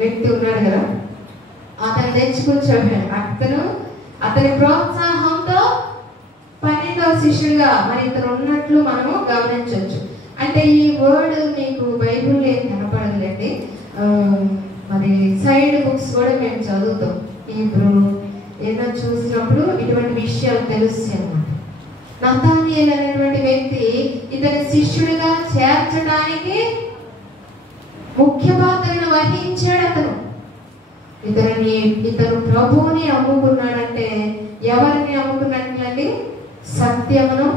వ్యక్తి ఉన్నాడు కదా, అతను తెచ్చుకుంటాడు. అతని ప్రోత్సాహంతో 12వ శిష్యుడిగా మరి ఇతను ఉన్నట్లు మనము గమనించవచ్చు. అంటే ఈ వర్డ్ మీకు బైబుల్ ఏం కనపడదులేండి, మరి సైడ్ బుక్స్ కూడా మేము చదువుతాం. ఇప్పుడు ఏదో చూసినప్పుడు ఇటువంటి విషయాలు తెలుస్తాయి అన్నమాట. నతానియేలు అనేటువంటి వ్యక్తి ఇతని శిష్యుడిగా చేర్చడానికి ముఖ్య పాత్రను వహించాడు. ఇతను ప్రభువుని అమ్ముకున్నాడంటే ఎవరిని అమ్ముకున్నట్లండి? సత్యమును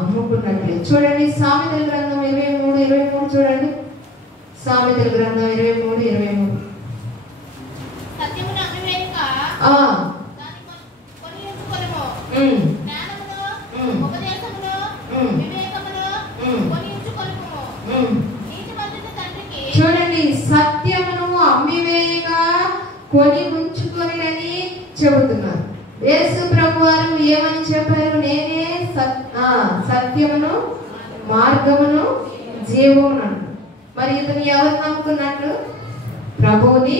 అమ్ముకున్నట్లే. చూడండి, సామెతల గ్రంథం 23:23 చూడండి. సామెతల గ్రంథం 23:23. సత్యమును అమ్మివేయక దాన్ని కొనియించుకొనుము. జ్ఞానమును ఉపదేశమును వివేకమును కొనియించుకొనుము. నీతిమంతుని తండ్రికి చూడండి, సత్యమును అమ్మివేయక కొని ఉంచుకొనినని చెబుతున్నారు. యేసు ప్రభు వారు ఏమని చెప్పారు? నేనే సత్యమును మార్గమును జీవమును. మరి ఇతను ఎవరు నమ్ముకున్నట్లు? ప్రభువుని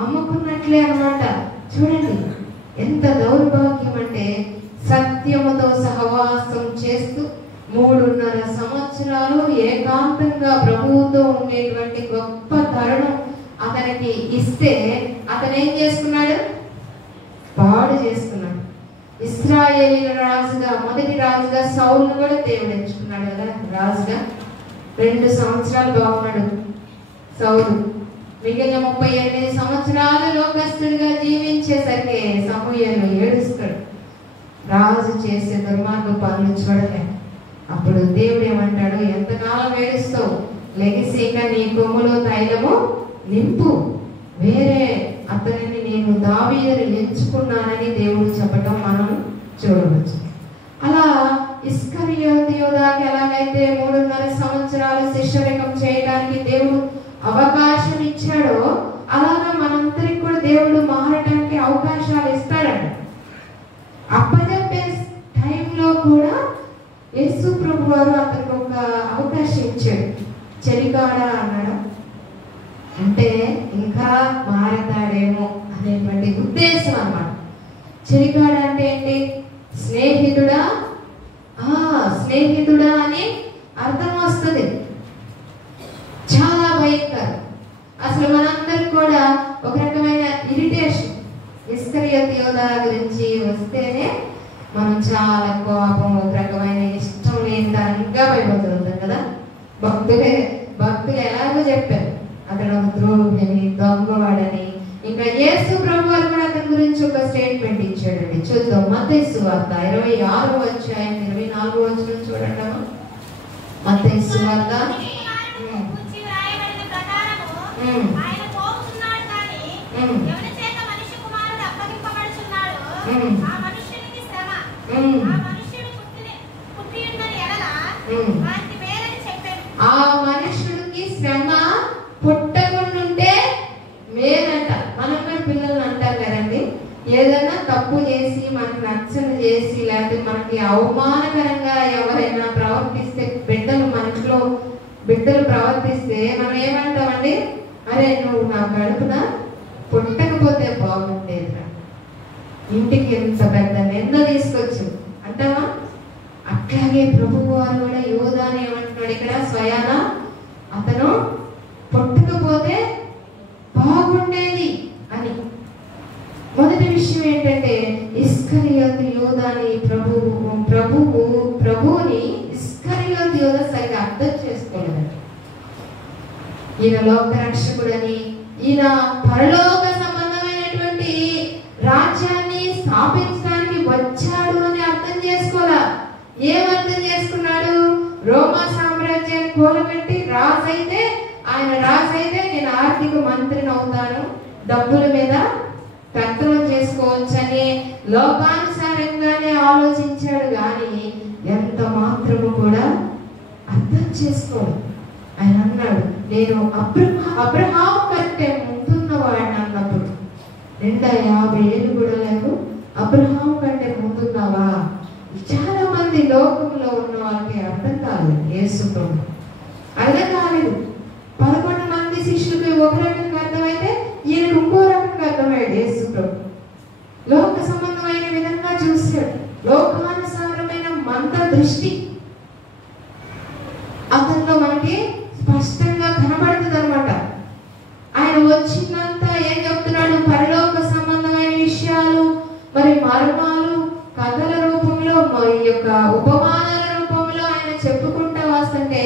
అమ్ముకున్నట్లే అన్నమాట. చూడండి ఎంత దౌర్భాగ్యం అంటే, సత్యముతో సహవాసం చేస్తూ 3.5 సంవత్సరాలు ఏకాంతంగా ప్రభువుతో ఉండేటువంటి గొప్ప తరుణం అతనికి ఇస్తే అతను ఏం చేసుకున్నాడు? పాడు చేసుకున్నాడు. ఇశ్రాయేలీయుల రాజుగా, మొదటి రాజుగా సౌలును కూడా దేవుడు ఎంచుకున్నాడు కదా రాజుగా. 2 సంవత్సరాలు బాగున్నాడు సౌలు. మిగిలిన 38 సంవత్సరాలు లోకస్తుడిగా జీవించేసరికి సమూయేలు ఏడుస్తాడు, రాజు చేసే దుర్మార్గ పనులు చూడలే. అప్పుడు దేవుడు ఏమంటాడు? ఎంతకాలం ఏడుస్తావు, లెగిసి ఇక నీ కొమ్ములో తైలము నింపు, వేరే అతనిని నేను దావీదుని ఎంచుకున్నానని దేవుడు చెప్పటం మనం చూడవచ్చు. అలా ఇస్కరియోతు యోధాకి ఎలాగైతే 3.5 సంవత్సరాలు శిష్యరేఖం చేయడానికి దేవుడు అవకాశం ఇచ్చాడో, అలాగా మనందరికి కూడా దేవుడు మారడానికి అవకాశాలు ఇస్తాడంట. అప్పచెప్పే టైంలో కూడా యేసు ప్రభు వారు అతనికి ఒక అవకాశం ఇచ్చాడు. చెలికాడ అన్నాడు అంటే ఇంకా మారతాడేమో అనేటువంటి ఉద్దేశం అన్నమాట. చెలికాడ అంటే ఏంటి? స్నేహితుడా, స్నేహితుడా అని అర్థం వస్తుంది. చాలా భయంకరం. అసలు మనందరికి కూడా ఒక రకమైన ఇరిటేషన్ ఇస్కరియోతు యోధా గురించి వస్తేనే మనం చాలా కోపం, ఒక రకమైన ఇష్టం లేని దానిగా భయపడుతుంటాం కదా. భక్తులు ఎలాగో చెప్పారు అతడు ద్రోహిని, దొంగవాడని. ఇంకా యేసు ప్రభు వారు కూడా అతని గురించి ఒక స్టేట్మెంట్ ఇచ్చాడండి. చూద్దాం, మత్తయి సువార్త 26వ అధ్యాయం 24వ వచనం చూడండి. మత్తయి సువార్త ఆ మనుషుడికి శ్రమ పుట్టకుండుంటే మేలు ఏదైనా తప్పు చేసి మనకు నచ్చని చేసి లేకపోతే మనకి అవమానకరంగా ఎవరైనా ప్రవర్తిస్తే బిడ్డలు ప్రవర్తిస్తే మనం ఏమంటామండి, అరే నువ్వు నా కడుపున పుట్టకపోతే బాగుండేదిరా, ఇంటికి ఎంత పెద్ద నింద తీసుకొచ్చు అంటావా? అట్లాగే ప్రభువు వారు కూడా యోధాని ఏమంటున్నాడు ఇక్కడ, స్వయాన అతను పుట్టకపోతే బాగుండేది అని. మొదటి విషయం ఏంటంటే ఇస్కరియోతు యోధాని ప్రభువుని ఇస్కరియోతు యోధ సరిగ్గా అర్థం చేసుకోలేదు. ఈయన లోక రక్షకుడని, ఈయన పరలోక సంబంధమైనటువంటి రాజ్యాన్ని స్థాపించడానికి వచ్చాడు అని అర్థం చేసుకోవాలా. ఏమర్థం చేసుకున్నాడు? రోమా సామ్రాజ్యాన్ని కూలబెట్టి ఆయన రాజైతే నేను ఆర్థిక మంత్రిని అవుతాను, డబ్బుల మీద పెత్తనం చేసుకోవచ్చని లోకానుసారంగానే ఆలోచించాడు. కానీ ఎంత మాత్రము కూడా అర్థం చేసుకోడు. ఆయన అన్నాడు, నేను అబ్రహాం కంటే ముందున్నవాడిని అన్నప్పుడు, 50 ఏళ్ళు కూడా లేదు, అబ్రహాం కంటే ముందున్నావా? చాలా మంది లోకంలో ఉన్న వాళ్ళకి అర్థం కాలేదు. యేసు ప్రభు అర్థం కాలేదు. 11 మంది శిష్యులకి ఒక రకంగా అర్థమైతే ఈయనకు ఇంకో రకంగా అర్థమయ్యాడు. యేసు ప్రభు లోక సంబంధమైన విధంగా చూశాడు. లోకానుసారమైన మంత్ర దృష్టి అతనిలో మనకి స్పష్టంగా కనబడుతుంది అనమాట. ఆయన వచ్చినంత ఏం చెప్తున్నాడు? పరలోక సంబంధమైన విషయాలు, మరి మర్మాలు కథల రూపంలో, ఈ యొక్క ఉపమానాల రూపంలో ఆయన చెప్పుకుంటా వస్తుంటే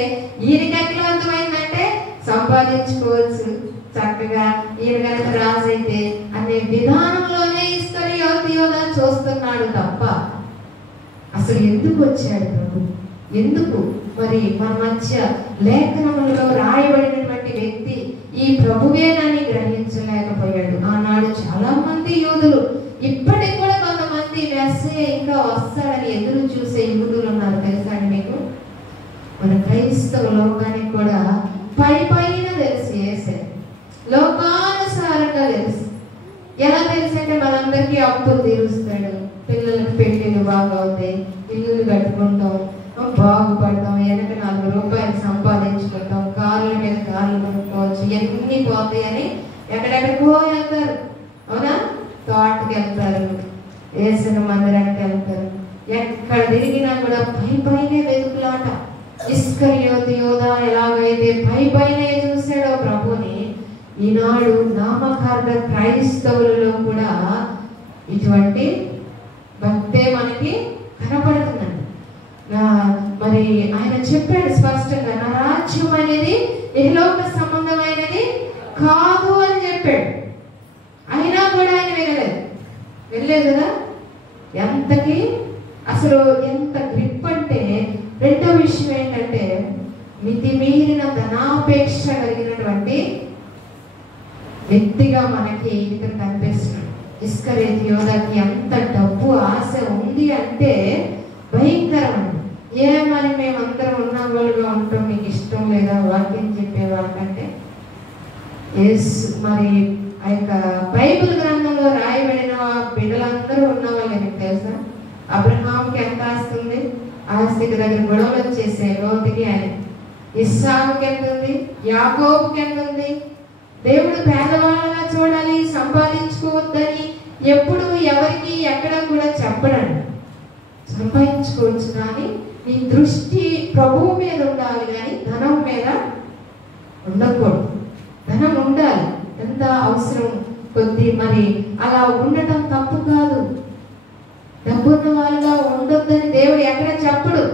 ఈయనకి ఎట్లా అర్థమైందంటే సంపాదించుకోవచ్చు చక్కగా, ఈయన కనుక రాజైతే అనే విధానంలోనే ఇస్కరియోతు యోధ చూస్తున్నాడు తప్ప అసలు ఎందుకు వచ్చాడు ప్రభు, ఎందుకు మరి మన మధ్య లేఖనములలో రాయబడినటువంటి వ్యక్తి ఈ ప్రభువేనని గ్రహించలేకపోయాడు. ఆనాడు చాలా మంది యూదులు, ఇప్పటికి కూడా కొంతమంది మెస్సయ్య ఇంకా వస్తాడని ఎదురు చూసే యూదులు ఉన్నారు. తెలుసా అండి మీకు? మన క్రైస్తవ లోకానికి కూడా పైన తెలుసు, వేసే లోకానుసారంగా తెలుసు. ఎలా తెలుసు అంటే మనందరికీ అప్పులు తీరుస్తాడు, పిల్లలకు పెళ్లిళ్ళు బాగా అవుతాయి, ఇల్లులు కట్టుకుంటాం, బాగుపడతాం, వెనక 4 రూపాయలు సంపాదించుకుంటాం, కార్ల మీద కార్లు కొనుక్కోవచ్చు, ఎన్ని పోతాయని ఎక్కడెక్కడికో వెళ్తారు. అవునా? తోటకి వెళ్తారు, వేసిన మందిరానికి వెళ్తారు, ఎక్కడ తిరిగినా కూడా పైనే వెతుకులాట. ఇస్కరియోతు యోధ ఎలాగైతే పైనే చూశాడో ప్రభుని, ఈనాడు నామకార్థ క్రైస్తవులలో కూడా ఇటువంటి భక్తే మనకి కనపడుతుందండి. మరి ఆయన చెప్పాడు స్పష్టంగా, నా రాజ్యం అనేది ఇహలోక సంబంధమైనది కాదు అని చెప్పాడు. అయినా కూడా ఆయన వెళ్ళలేదు కదా. ఎంతకి అసలు ఎంత గ్రిప్ అంటే, రెండో విషయం ఏంటంటే మితిమీరిన ధనాపేక్ష కలిగినటువంటి వ్యక్తిగా మనకి ఇక్కడ కనిపిస్తున్నాడు. ఇస్కరియోతు యోధకి ఎంత డబ్బు ఆశ ఉంది అంటే భయంకరమండి. మరి మేమందరం ఉన్న వాళ్ళుగా ఉంటాం, మీకు ఇష్టం లేదా వాక్యం చెప్పే వాళ్ళకంటే మరి ఆ యొక్క బైబిల్ గ్రంథంలో రాయబడిన బిడ్డలందరూ ఉన్న వాళ్ళే. మీకు తెలుసా? అబ్రహాంకి ఎంత ఆస్తుంది? ఆస్తికి దగ్గర గొడవలు వచ్చేసాయి. లోతుకి ఆయన, ఇస్సాకుకి ఎంత ఉంది? యాకోబుకి ఎంత ఉంది? దేవుడు పేదవాళ్ళగా చూడాలి, సంపాదించుకోవద్దని ఎప్పుడు ఎవరికి ఎక్కడ కూడా చెప్పడండి. సంపాదించుకోవచ్చు కానీ నీ దృష్టి ప్రభువు మీద ఉండాలి, కానీ ధనం మీద ఉండకూడదు. ధనం ఉండాలి, ఎంత అవసరం కొద్ది, మరి అలా ఉండటం తప్పు కాదు. డబ్బున్న వాళ్ళగా ఉండొద్దని దేవుడు ఎక్కడ చెప్పడు.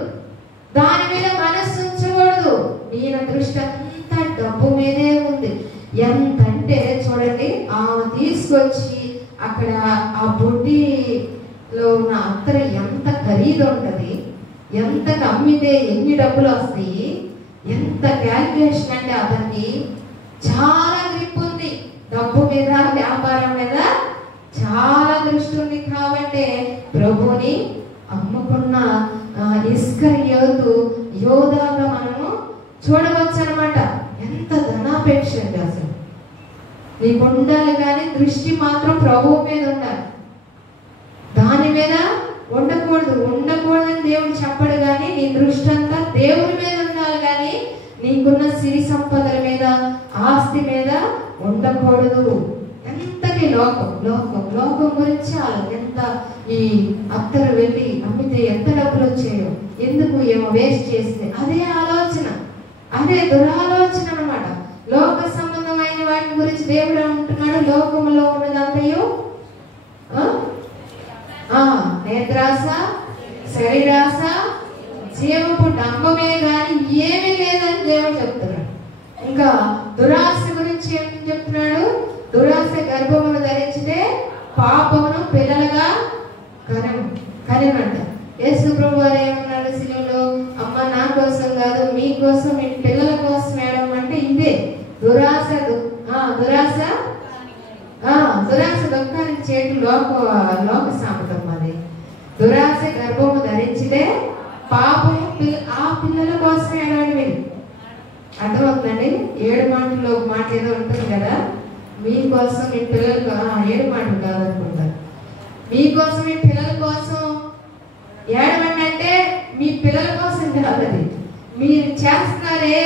దాని మీద మనస్సు ఉంచకూడదు. ఈయన దృష్టి అంతా డబ్బు మీదే ఉంది. ఎంతంటే చూడండి, ఆమె తీసుకొచ్చి అక్కడ ఆ బుడ్డిలో ఉన్న అత్తర ఎంత ఖరీదు ఉంటుంది, ఎంత అమ్మితే ఎన్ని డబ్బులు వస్తాయి, ఎంత క్యాల్కులేషన్ అంటే అతనికి చాలా గ్రిప్ ఉంది. డబ్బు మీద, వ్యాపారం మీద చాలా దృష్టి ఉంది. కాబట్టి ప్రభుని అమ్ముకున్న ఇస్కరియోతు యోధాగా మనము చూడవచ్చు అనమాట. ఎంత ధనాపేక్ష అండి అసలు. నీకు ఉండాలి కానీ దృష్టి మాత్రం ప్రభువు మీద ఉండాలి. మీద ఉండకూడదని దేవుడు చెప్పడు, కానీ నీ దృష్టి అంతా దేవుని మీద ఉండాలి, కానీ నీకున్న సిరి సంపదల మీద, ఆస్తి మీద ఉండకూడదు. ఎంతటి లోకం గురించి ఎంత ఈ అత్తరు వెళ్ళి అమ్మితే ఎంత డబ్బులు వచ్చాయో, ఎందుకు ఏమో వేస్ట్ చేస్తే, అదే ఆలోచన, అదే దురాలోచన అన్నమాట. లోక సంబంధమైన వాటి గురించి దేవుడు అంటున్నాడు, లోకంలో ఉన్నదంతయు నేత్రాస, శరీరాస, జీవపు డంబమే గాని ఏమీ లేదని దేవుడు చెప్తున్నాడు. ఇంకా దురాశ గురించి ఏం చెప్తున్నాడు? దురాశ గర్భమును ధరించితే పాపమును పిల్లలుగా కనిమంట. యేసు ప్రభు వారు ఏమన్నాడు సిలువలో? అమ్మ నా కోసం కాదు, మీ కోసం, మీ పిల్లల కోసం వేయడం అంటే ఇదే దురాశ. దురాశ దుఃఖానికి చేటు లోక సామెతం అది. దురాశ గర్భము ధరించితే పాపము ఆ పిల్లల కోసం ఏడాడు వీళ్ళు. అర్థమవుతుందండి? 7 మాటల్లో ఒక మాట ఏదో ఉంటుంది కదా, మీకోసం మీ పిల్లలకు, 7 మాటలు కాదనుకుంటారు. మీకోసం మీ పిల్లల కోసం ఏడవండి అంటే మీ పిల్లల కోసం కాదు, మీరు చేస్తున్నారే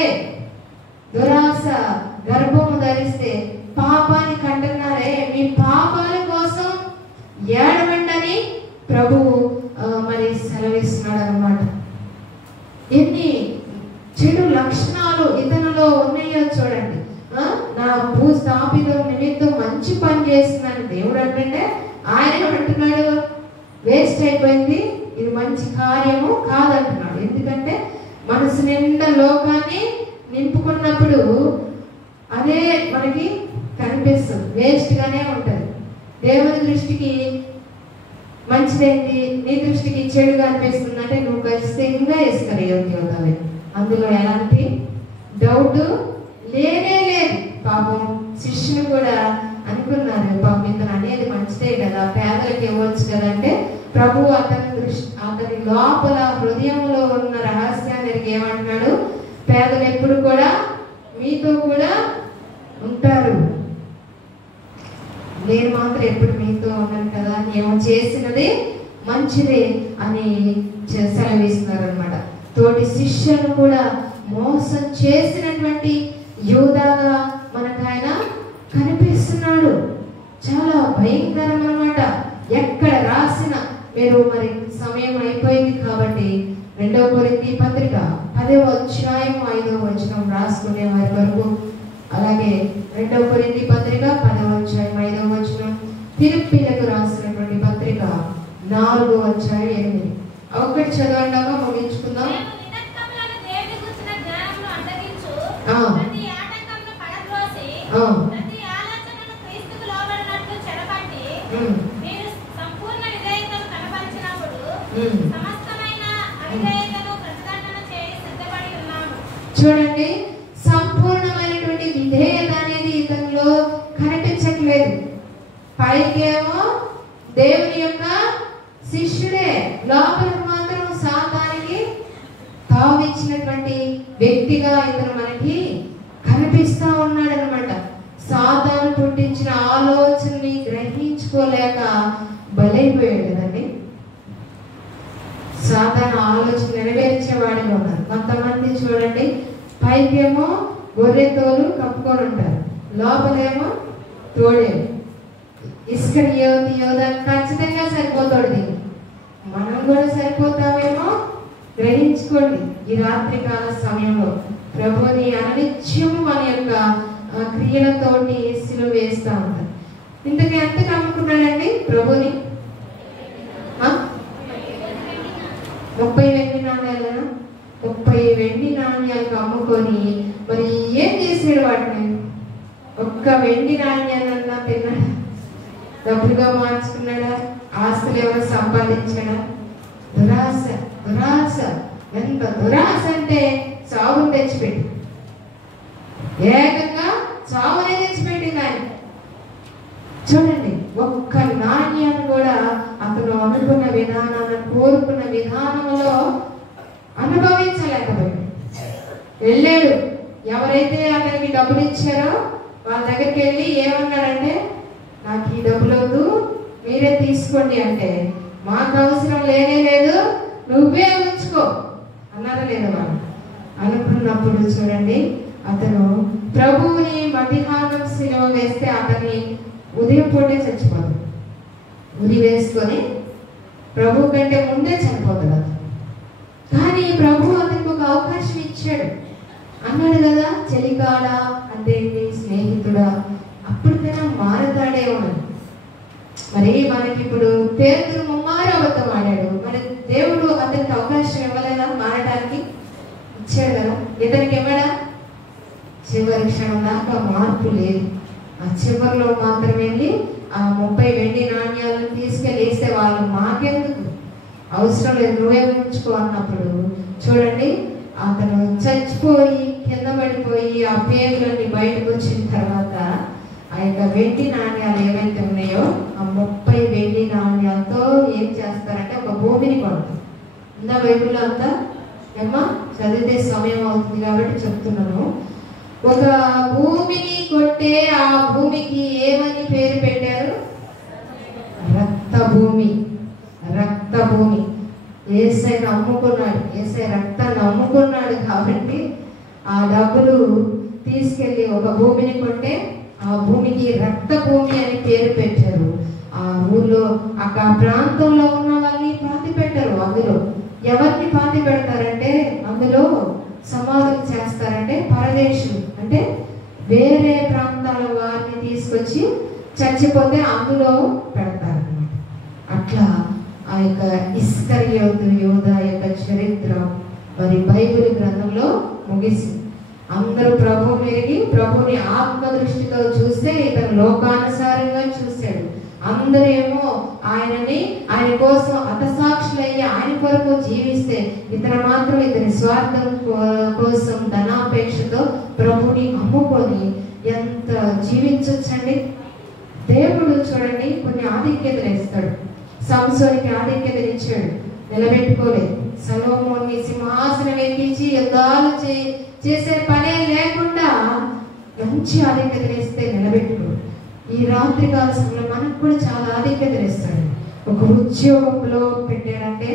దురాశ గర్భము ధరిస్తే పాపాన్ని కంటున్నారే, మీ పాపాల కోసం ఏడవండి అని ప్రభువు మరి సెలవిస్తున్నాడు అన్నమాట. ఎన్ని చెడు లక్షణాలు ఇతనిలో ఉన్నాయో చూడండి. నా భూస్థాపితం నిమిత్తం మంచి పని చేస్తున్నాను దేవుడు అంటే, ఆయన అంటున్నాడు వేస్ట్ అయిపోయింది, ఇది మంచి కార్యము కాదంటున్నాడు. ఎందుకంటే మనసు నిండా లోకాన్ని నింపుకున్నప్పుడు అదే మనకి కనిపిస్తుంది, వేస్ట్ గానే ఉంటది. దేవుని దృష్టికి మంచిదైంది, నీ దృష్టికి చెడుగా అనిపిస్తుంది అంటే నువ్వు ఖచ్చితంగా ఇస్కరియోతవుతావు. అందులో ఎలాంటి డౌట్ లేనే లేదు. పాపం శిష్యులు కూడా అనుకున్నారు, పాపం ఇతను అనేది మంచిదే కదా, పేదలకు ఇవ్వచ్చు కదా అంటే ప్రభు అతని లోపల హృదయంలో ఉన్న రహస్యాన్ని ఏమంటున్నాడు? పేదలు ఎప్పుడు కూడా మీతో కూడా ఉంటారు, నేను మాత్రం ఎప్పుడు మీతో ఉన్నాను కదా, నేను చేసినది మంచిదే అని సెలవిస్తున్నారు అనమాట. తోటి శిష్యులను కూడా మోసం చేసినటువంటి యూదాగా మనకు ఆయన కనిపిస్తున్నాడు. చాలా భయంకరం అన్నమాట. ఎక్కడ రాసిన మీరు మరి సమయం అయిపోయింది కాబట్టి 2వ కొరింథీ పత్రిక 10వ అధ్యాయం 5వ వచనం రాసుకునే వారి వరకు, అలాగే 2వ కొరింథీ పత్రిక 10వ అధ్యాయం 5వ వచనం, ఫిలిప్పీలకు రాసినటువంటి పత్రిక 4వ అధ్యాయం 8. ఒక్కటి చదవండాగా ముగించుకుందాం. చూడండి, సంపూర్ణమైనటువంటి విధేయత అనేది ఇతనిలో కనిపించట్లేదు. పైకేమో దేవుని యొక్క శిష్యుడే, లోపల మాత్రం సాతానికి తావిచ్చినటువంటి వ్యక్తిగా ఇతను మనకి కనిపిస్తా ఉన్నాడు అనమాట. సాతాను పుట్టించిన ఆలోచనని గ్రహించుకోలేక బలైపోయాడు కదండి. సాతాను ఆలోచన నెరవేర్చేవాడిగా ఉన్నారు. కొంతమంది చూడండి, పైకేమో గొర్రె తోలు కప్పుకొని ఉంటారు, లోపలేమో తోడే. ఇస్కరియోతు యోధ ఖచ్చితంగా సరిపోతాడు. దీన్ని మనం కూడా సరిపోతామేమో గ్రహించుకోండి. ఈ రాత్రి కాల సమయంలో ప్రభుని అనిత్యము మన యొక్క క్రియలతోటి సిలువ వేస్తా ఉంటారు. ఇంతకీ ఎంత నమ్ముకున్నాడండి ప్రభుని? 30 వెండి నాణ్యాలను 30 వెండి నాణ్యాలకు అమ్ముకొని మరి ఏం చేసాడు? వాటిని ఒక్క వెండి నాణ్యాలన్నా తిన్నాడా? డబ్బులుగా మార్చుకున్నాడా? ఆస్తులు ఎవరు సంపాదించాడా? దురాశ. ఎంత దురాశ అంటే చావును తెచ్చిపెట్టి, ఏకంగా చావునే తెచ్చిపెట్టింది ఆయన. చూడండి, ఒక్క నాణ్యాన్ని కూడా అతను అనుకున్న విధానాన్ని, కోరుకున్న విధానంలో అనుభవించలేకపోయాడు. వెళ్ళాడు, ఎవరైతే అతనికి డబ్బులు ఇచ్చారో వాళ్ళ దగ్గరికి వెళ్ళి ఏమన్నాడంటే, నాకు ఈ డబ్బులు వద్దు, మీరే తీసుకోండి అంటే, మాకు అవసరం లేనే లేదు, నువ్వే ఉంచుకో అన్నారా లేదా వాళ్ళు అనుకున్నప్పుడు చూడండి, అతను ప్రభువుని మధ్యాహ్నం సిలువ వేస్తే అతన్ని ఉదయం పూటే చచ్చిపోతాడు. ఉరి వేసుకొని ప్రభు కంటే ముందే చనిపోతాడు అతను. కానీ ప్రభు అతనికి ఒక అవకాశం ఇచ్చాడు. అన్నాడు కదా, చెలికాడా అంటే స్నేహితుడా, అప్పటికైనా మారతాడేమో. మరి మనకి ఇప్పుడు పేతురు ముమ్మారు అబద్ధం ఆడాడు, మరి దేవుడు అతనికి అవకాశం ఇవ్వలేదా మారడానికి? ఇచ్చాడు కదా. ఇతనికి ఇవ్వడా? చివరి క్షణం దాకా మార్పు లేదు. ఆ చివరిలో మాత్రం వెళ్ళి ఆ 30 వెండి నాణ్యాలను తీసుకెళ్ళి వేస్తే వాళ్ళు మాకెందుకు, అవసరం లేదు, నువ్వే ఉంచుకో అన్నప్పుడు చూడండి, అతను చచ్చిపోయి కింద పడిపోయి ఆ పేర్లన్నీ బయటకు వచ్చిన తర్వాత ఆ యొక్క వెండి నాణ్యాలు ఏవైతే ఉన్నాయో ఆ 30 వెండి నాణ్యాలతో ఏం చేస్తారంటే ఒక భూమిని కొడతారు. ఇందా బైబిల్లో అంతా ఏమ్మా చదివితే సమయం అవుతుంది కాబట్టి చెప్తున్నాను. ఒక భూమిని కొట్టే ఆ భూమికి ఏమని పేరు పెట్టారు? రక్త భూమి. రక్త భూమి. యేసై నమ్ముకున్నాడు, యేసై రక్తాన్ని నమ్ముకున్నాడు కాబట్టి ఆ డబ్బులు తీసుకెళ్లి ఒక భూమిని కొంటే ఆ భూమికి రక్త భూమి అని పేరు పెట్టారు. ఆ ఊర్లో ఆ ప్రాంతంలో ఉన్న వాళ్ళని పాతి పెట్టారు. అందులో ఎవరిని పాతి పెడతారంటే, అందులో సమాధులు చేస్తారంటే పరదేశులు, అంటే వేరే ప్రాంతాల వారిని తీసుకొచ్చి చచ్చిపోతే అందులో పెడతారు. అట్లా ఆ యొక్క ఇస్కరియోతు యోధా యొక్క చరిత్ర మరి బైబిల్ గ్రంథంలో ముగిసింది. అందరూ ప్రభు మెరిగి ప్రభుని ఆత్మ దృష్టితో చూస్తే ఇతను లోకానుసారంగా చూశాడు. అందరేమో ఆయన కోసం హతసాక్షులయ్యి ఆయన కొరకు జీవిస్తే ఇతను మాత్రం ఇతని స్వార్థం కోసం ధనాపేక్షతో ప్రభుని అమ్ముకొని ఎంత జీవించొచ్చండి. దేవుడు చూడండి కొన్ని ఆధిక్యతలు ఇస్తాడు. సంసోనికి ఆధిక్యతలు ఇచ్చాడు, నిలబెట్టుకోలేదు. సొలొమోన్ని సింహాసనం ఎక్కించి యుద్ధాలు చేసే పనే లేకుండా మంచి ఆధిక్యతలు ఇస్తే నిలబెట్టుకోడు. ఈ రాత్రి కాల సమయంలో మనకు కూడా చాలా ఆధిక్యతలు ఇస్తాడు. ఒక ఉద్యోగంలో పెట్టాడంటే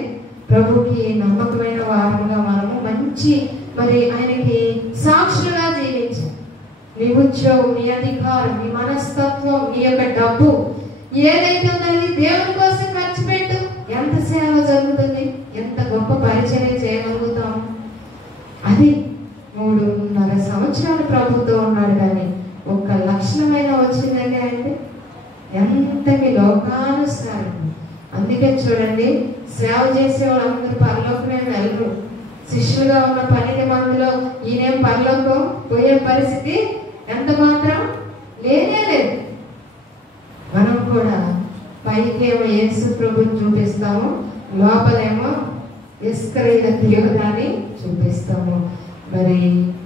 ప్రభుకి నమ్మకమైన వారంగా మనము మంచి మరి ఆయనకి సాక్షులుగా జీవించాం. నీ ఉద్యోగం, నీ అధికారం, నీ మనస్తత్వం, నీ యొక్క డబ్బు ఏదైతే ఉందని దేవుని కోసం ఖర్చు పెట్టు. ఎంత సేవ జరుగుతుంది, ఎంత గొప్ప పరిచయం చేయగలుగుతాం. అది 3.5 సంవత్సరాలు ప్రభుత్వం ఉన్నాడు, కానీ ఒక్క లక్షణమైన వచ్చిందండి అంటే ఎంతకి లోకానుసారం. అందుకే చూడండి, సేవ చేసే వాళ్ళందరూ పరలోకమే వెళ్ళరు. శిష్యులుగా ఉన్న 12 మందిలో ఈయనేం పరలోకం పోయే పరిస్థితి ఎంత మాత్రం లేనే లేదు. మనం కూడా పైకేమో యేసు ప్రభుని చూపిస్తాము, లోపలేమో ఇస్కరియోతు యోధాని చూపిస్తాము. మరి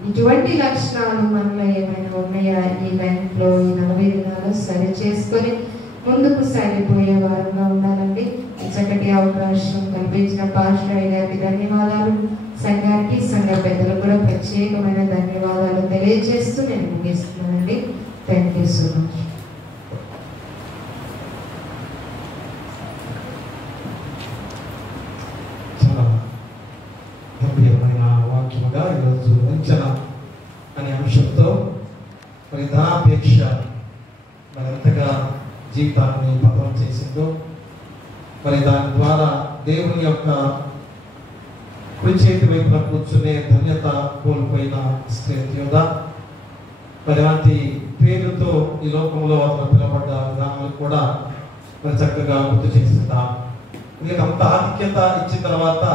ఇటువంటి లక్షణాలు మనలో ఏమైనా ఉన్నాయా? ఈ లైఫ్లో ఈ 40 దినాలు సరి చేసుకొని ముందుకు సాగిపోయే వారంగా ఉండాలండి. చక్కటి అవకాశం కల్పించిన పాస్టర్ గారికి ధన్యవాదాలు. సంఘానికి, సంఘ పెద్దలకు కూడా ప్రత్యేకమైన ధన్యవాదాలు తెలియజేస్తూ నేను ముగిస్తున్నానండి. Thank you so much. వాక్యముగా ఈరోజు వంచన అనే అంశంతో మరి ధనాపేక్ష మరి ఎంతగా జీవితాన్ని పతనం చేసిందో, మరి దాని ద్వారా దేవుని యొక్క కుడి చేతి వైపున కూర్చునే ధన్యత కోల్పోయిన యోధా మరి అలాంటి పేరుతో ఈ లోకంలో అతను పిలవబడ్డ విధానాలు కూడా మరి చక్కగా గుర్తు చేస్తుంటాం. ఎందుకంటే అంత ఆధిక్యత ఇచ్చిన తర్వాత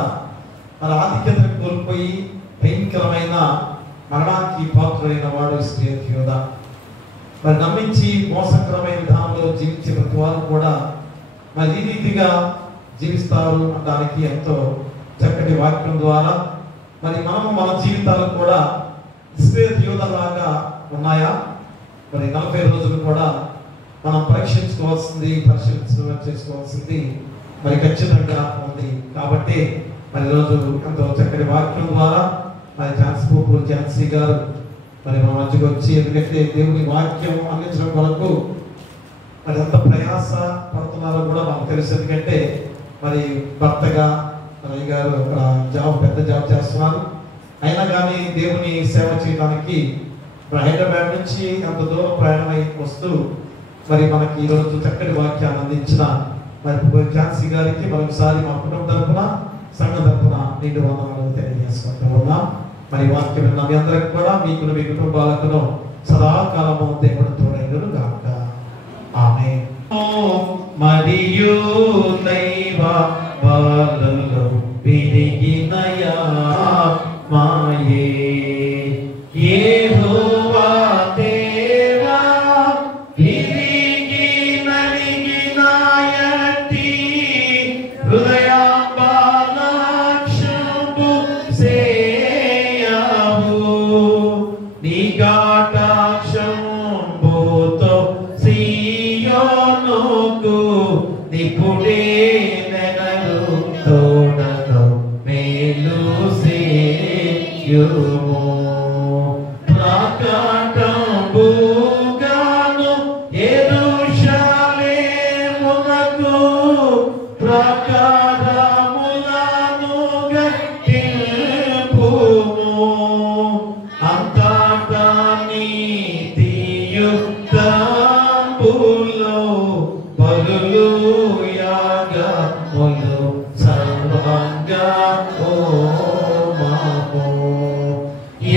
మన ఆధిక్యతను కోల్పోయి భయంకరమైన మరణానికి పాత్రుడైన వాడు యోధా. మరి నమ్మించి మోసకరమైన విధానంలో జీవించే ప్రతి వారు కూడా మరి ఈ రీతిగా జీవిస్తారు అనడానికి ఎంతో చక్కటి వాక్యం ద్వారా మరి మనము మన జీవితాలు కూడా యోధలాగా ఉన్నాయా? మరి 40 రోజులు కూడా మనం చేసుకోవాల్సింది మరి ఖచ్చితంగా ఉంది. కాబట్టి మరి రోజు ఎంతో చక్కటి వాక్యం ద్వారా మరి ఝాన్సీ గారు మరి మా మధ్యకు వచ్చి, ఎందుకంటే దేవుని వాక్యం అందించడం కొరకు మరి ఎంత ప్రయాస పడుతున్నారో కూడా మనకు తెలుసు. ఎందుకంటే మరి భర్తగా రవి గారు అక్కడ పెద్ద జాబ్ చేస్తున్నారు. అయినా కానీ దేవుని సేవ చేయడానికి హైదరాబాద్ నుంచి అంత దూరం ప్రయాణమై వస్తూ మరి మనకి ఈరోజు చక్కటి వాక్యాన్ని అందించిన మరి ఝాన్సీ గారికి మరొకసారి మా కుటుంబ తరఫున సంఘ తరఫున నిండు వందనాలు తెలియజేసుకుంటూ ఉన్నాం. మరి వాక్యం విన్న మీ అందరికి కూడా మీకును మీ కుటుంబాలకు సదాకాలము దేవుడు తోడైనను గాక. ఆమేన్. మరియు దైవ బాలలో విరిగినయా మాయే యెహోవా దేవా విరిగి నలిగినాయటి హృదయాంబలక్షంబు సేయావు నిగాటాక్షంబుతో సియోనుకు నిపుడే నెనరు తోడను మేలు సేయుము ప్రకటంబుగాను యెరూషలేమునకు ప్రకారములను గట్టింపుము అంతటా నీతియుక్తంబులో పలులు యాగములు సర్వంగా హోమము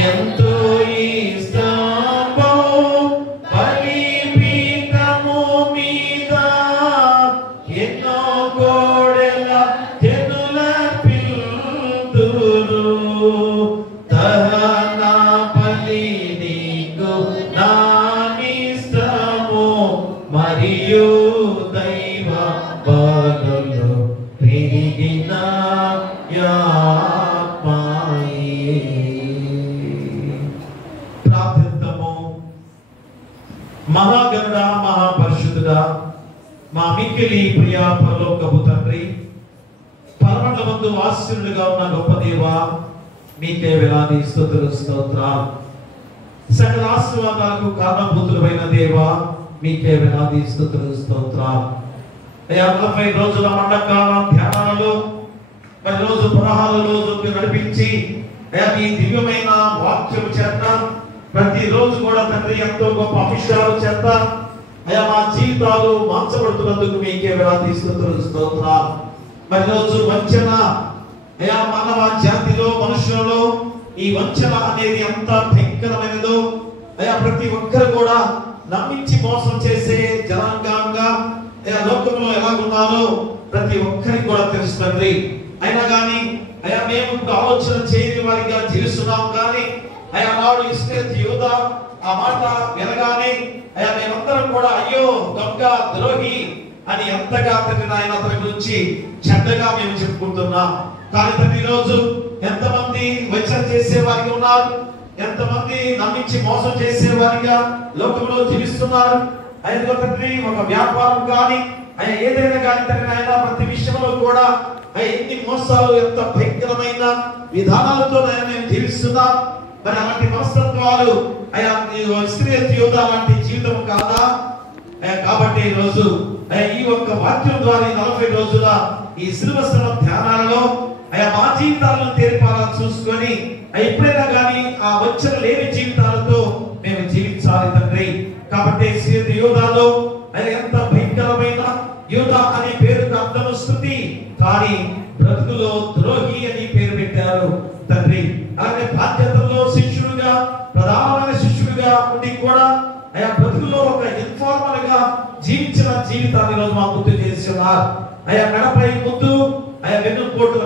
ఎంతో ఇష్టమో బలిపీఠము మీద ఎన్నో కోడెల జనుల పిల్తురు దహన బలి నీకు నానిష్టము మరియు దైవ బలులు పెరిగిన ప్రార్థిద్దాము. మహాగణుడా మహాపరిశుద్ధుడా మా మిక్కిలి ప్రియ పరలోకపు తండ్రి, పరమండలమందు ఆశీర్వదుగా ఉన్న గొప్ప దేవా, మీకే వేలాది స్తుతులు స్తోత్రాలు. సకల ఆశీర్వాదాలకు కారణభూతులైన దేవా, మీకే వేలాది స్తుతులు స్తోత్రాలు. 40 రోజుల మండకాల ధ్యానాలలో 10 రోజు 16 రోజులకు నడిపించి మీ దివ్యమైన వాక్యం చేత ప్రతి రోజు కూడా తండ్రి ఎంతో గొప్ప అభిషేకాలు చేత మా జీవితాలు మార్చబడుతున్నందుకు మీకే వేలాది స్తుతులు స్తోత్రాలు. మరి రోజు వంచన మానవ జాతిలో మనుషులలో ఈ వంచన అనేది ఎంత భయంకరమైనదో ప్రతి ఒక్కరు కూడా నమ్మించి మోసం చేసే జనాంగంగా లోకంలో ఎలాగున్నారో ప్రతి ఒక్కరికి కూడా తెలుసు తండ్రి. అయినా కానీ మేము ఆలోచన చేయని వారిగా జీవిస్తున్నాం. కానీ నాడు ఇశ్రాయేలు యూదా ఆ మాట వినగానే మేమందరం కూడా అయ్యో దొంగ ద్రోహి అని ఎంతగా తండ్రి నాయన అతని గురించి చెడ్డగా మేము చెప్పుకుంటున్నాం. కానీ తండ్రి ఈరోజు ఎంతమంది వంచన చేసే వారికి ఉన్నారు, ఎంతమంది నమ్మించి మోసం చేసే వారిగా లోకంలో జీవిస్తున్నారు. ఆయన తండ్రి ఒక వ్యాపారం కానీ ఏదైనా కానీ తండ్రి ఆయన ప్రతి విషయంలో కూడా ఎన్ని మోసాలు ఎంత భయంకరమైన విధానాలతో మేము జీవిస్తున్నాం. మరి అలాంటి మనస్తత్వాలు ఇశ్రాయేలు యూదా లాంటి జీవితం కాదా? కాబట్టి ఈ రోజు ఈ ఒక్క వాక్యం ద్వారా 40 రోజుల ఈ శ్రీవత్సవ ధ్యానాలలో మా జీవితాలను తేరిపాలని చూసుకొని ఎప్పుడైనా కానీ ఆ వంచన లేని జీవితాలతో మేము జీవించాలి తండ్రి. కాబట్టి ఇశ్రాయేలు యూదాలో ఎంత భయంకరమైన యూదా అనే పేరుకు అర్థం స్తుతి, కానీ బ్రతుకులో ద్రోహి అని పేరు పెట్టారు తండ్రి. అలాగే బాధ్యతల్లో శిష్యుడుగా ప్రధానమైన శిష్యుడిగా ఉండి కూడా బ్రతుకులో ఒక ఇన్ఫార్మల్ గా జీవించిన జీవితాన్ని రోజు మాకు గుర్తు చేసి ఉన్నారు. మెడపై ముద్దు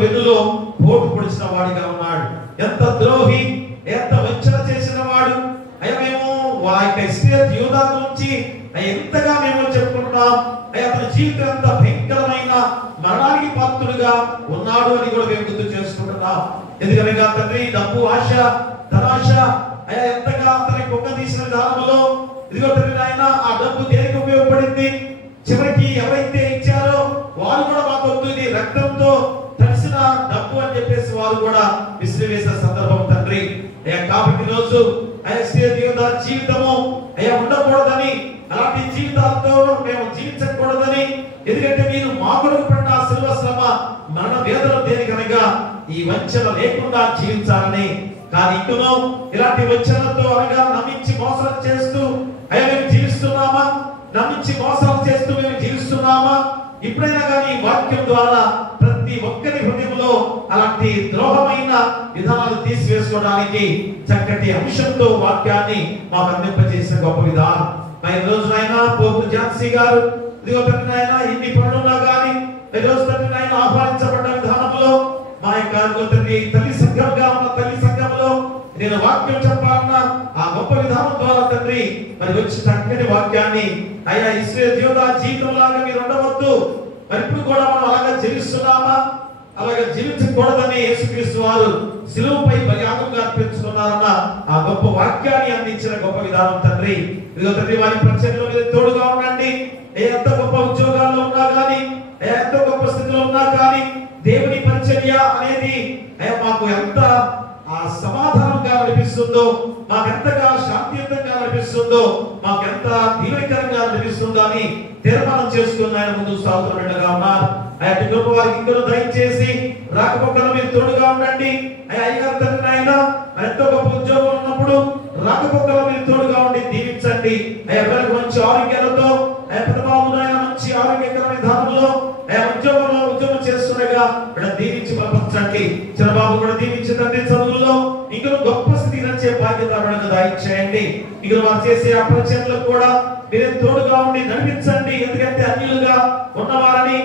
వెన్నులో పోటు పొడిచిన వాడిగా ఉన్నాడు. ఎంత ద్రోహి, ఎంత వంచన చేసిన వాడు. మేము ఇశ్రాయేలు యూదా గురించి ఎంతగా మేము చెప్పుకుంటున్నాం. అతని జీవితం ఎంత భయంకరమైన మరణానికి పాత్రుడుగా ఉన్నాడు అని కూడా మేము గుర్తు చేసుకుంటున్నాం. ఎందుకనగా తండ్రి డబ్బు ఆశ, ధనాశ ఎంతగా అతని కుక్క తీసిన దానంలో ఇదిగో తండ్రి ఆయన ఆ డబ్బు దేనికి ఉపయోగపడింది? చివరికి ఎవరైతే ఇచ్చారో వారు కూడా మాకు వద్దు, రక్తంతో తడిసిన డబ్బు అని చెప్పేసి వారు కూడా విసిరివేసిన సందర్భం తండ్రి. కాబట్టి రోజు జీవితము ఉండకూడదని, అలాంటి జీవితాలతో మేము జీవించకూడదని, ఎందుకంటే మీరు మా కొరకు పడిన శిలువ శ్రమ మరణ వేదనలు దేనికనగా ఈ వంచన లేకుండా జీవించాలని. కానీ ఇంకనో ఇలాంటి వంచనలతో అనగా నమ్మించి మోసం చేస్తూ అయ్యా మేము జీవిస్తున్నామా, నమ్మించి మోసాలు చేస్తూ మేము జీవిస్తున్నామా? ఇప్పుడైనా కానీ వాక్యం ద్వారా ప్రతి ఒక్కరి హృదయంలో అలాంటి ద్రోహమైన విధానాలు తీసివేసుకోవడానికి చక్కటి అంశంతో వాక్యాన్ని మాకు అందింపజేసిన గొప్ప విధానం. ఈ రోజునైనా పోపు ఝాన్సీ గారు ఇదిగో తండ్రి నాయన ఇన్ని పనులున్నా కానీ ఈ రోజు తండ్రి నాయన ఆహ్వానించబడ్డ విధానంలో మా యొక్క తండ్రి తల్లి సంఘంగా ఉన్న తల్లి సంఘంలో నేను వాక్యం చెప్పాలన్న ఆ గొప్ప విధానం ద్వారా తండ్రి మరి వచ్చి చక్కని వాక్యాన్ని అయ్యా ఇశ్రాయేలు జీవితం లాగా మీరు ఉండవద్దు, మరి ఇప్పుడు కూడా మనం అలాగా జీవిస్తున్నామా, అలాగే జీవించకూడదని యేసుక్రీస్తు వారు శిలువపై బలియాగంగా అర్పించుకున్నారన్న ఆ గొప్ప వాక్యాన్ని అందించిన గొప్ప విధానం తండ్రి. ఇదిగో తండ్రి వారి పరిచయంలో మీరు తోడుగా ఉండండి. ఎంత గొప్ప ఉద్యోగాల్లో ఉన్నా కానీ, ఎంత గొప్ప స్థితిలో ఉన్నా కానీ దేవుని పరిచర్య అనేది మాకు ఎంత సమాధానంగా అనిపిస్తుందో, మాకెంతగా శాంతియుతంగా అనిపిస్తుందో, మాకెంత దీవెనకరంగా అనిపిస్తుందో అని తీర్మానం చేసుకుని ఆయన ముందుకు సాగుతున్నట్టుగా ఉన్నారు. అటు గొప్ప వారికి ఇంకను దయచేసి రాకపోకలు మీరు తోడుగా ఉండండి. అయ్యగారు తండ్రి ఆయన ఎంతో గొప్ప ఉద్యోగం ఉన్నప్పుడు రాకపోకలు మీరు తోడుగా ఉండి దీవించండి. పిల్లలకు మంచి ఆరోగ్యాలతో పెద్దబాబు ఆయన మంచి ఆరోగ్యకరమైన విధానంలో ఉద్యోగం చేస్తుండగా దీవించి బలపరచండి. చిన్నబాబు కూడా దీవించి తండ్రి చదువులో ఇంకా గొప్ప స్థితికి నచ్చే బాధ్యత దయచేయండి. ఇక వారు చేసే అపరిచయంలో కూడా మీరు తోడుగా ఉండి నడిపించండి. ఎందుకంటే అన్యులుగా ఉన్నవారని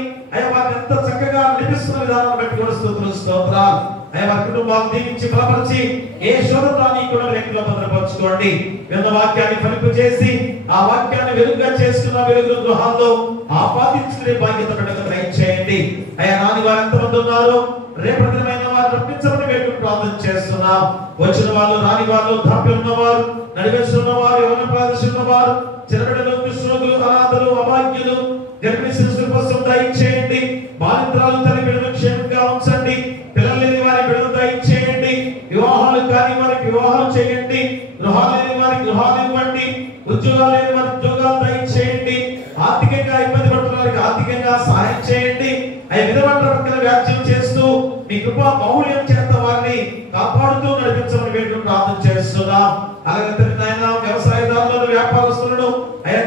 వారికి ఎంత చక్కగా నడిపిస్తున్న విధానం బట్టి కూడా స్తోత్రాలు. వారి కుటుంబాలను దీవించి బలపరిచి ఏ శోధతాన్ని కూడా వ్యక్తిలో భద్రపరచుకోండి. విన్న వాక్యాన్ని ఫలింపు చేసి ఆ వాక్యాన్ని వెలుగుగా చేసుకున్న వెలుగు గృహాల్లో ఆపాదించుకునే బాధ్యత దయచేయండి. అయ్యా రాని వారు ఎంతమంది ఉన్నారు, రేపటి దినమైన వారు రప్పించమని వేడుకుని ప్రార్థన చేస్తున్నాం. వచ్చిన వాళ్ళు, రాని వాళ్ళు, దాపి ఉన్నవారు, నడివేసి ఉన్నవారు, యవ్వన ప్రదర్శన ఉన్నవారు, చిన్నబిడ్డలు, కృష్ణులు, అనాథలు, అభాగ్యులు, గర్భిణీ శిశువుల కోసం దయచేయండి. బాలింతరాలు తల్లి బిడ్డలు క్షేమంగా ఉంచండి. పిల్లలు లేని వారి బిడ్డలు దయచేయండి. వివాహాలు కాని వారికి వివాహాలు చేయండి. గృహాలు లేని వారికి గృహాలు ఇవ్వండి. ఉద్యోగాలు లేని వారికి ఉద్యోగాలు దయచేయండి. ఆర్థికంగా ఇబ్బంది పడుతున్న వారికి ఆర్థికంగా సహాయం చేయండి. విధవంతుల పక్కన వ్యాఖ్యం చేస్తూ మీ కృపా బాహుళ్యం చేత వారిని కాపాడుతూ నడిపించమని వేడుకుని ప్రార్థన చేస్తున్నాం. అలాగే తండ్రి నాయన వ్యవసాయదారులను, వ్యాపారస్తులను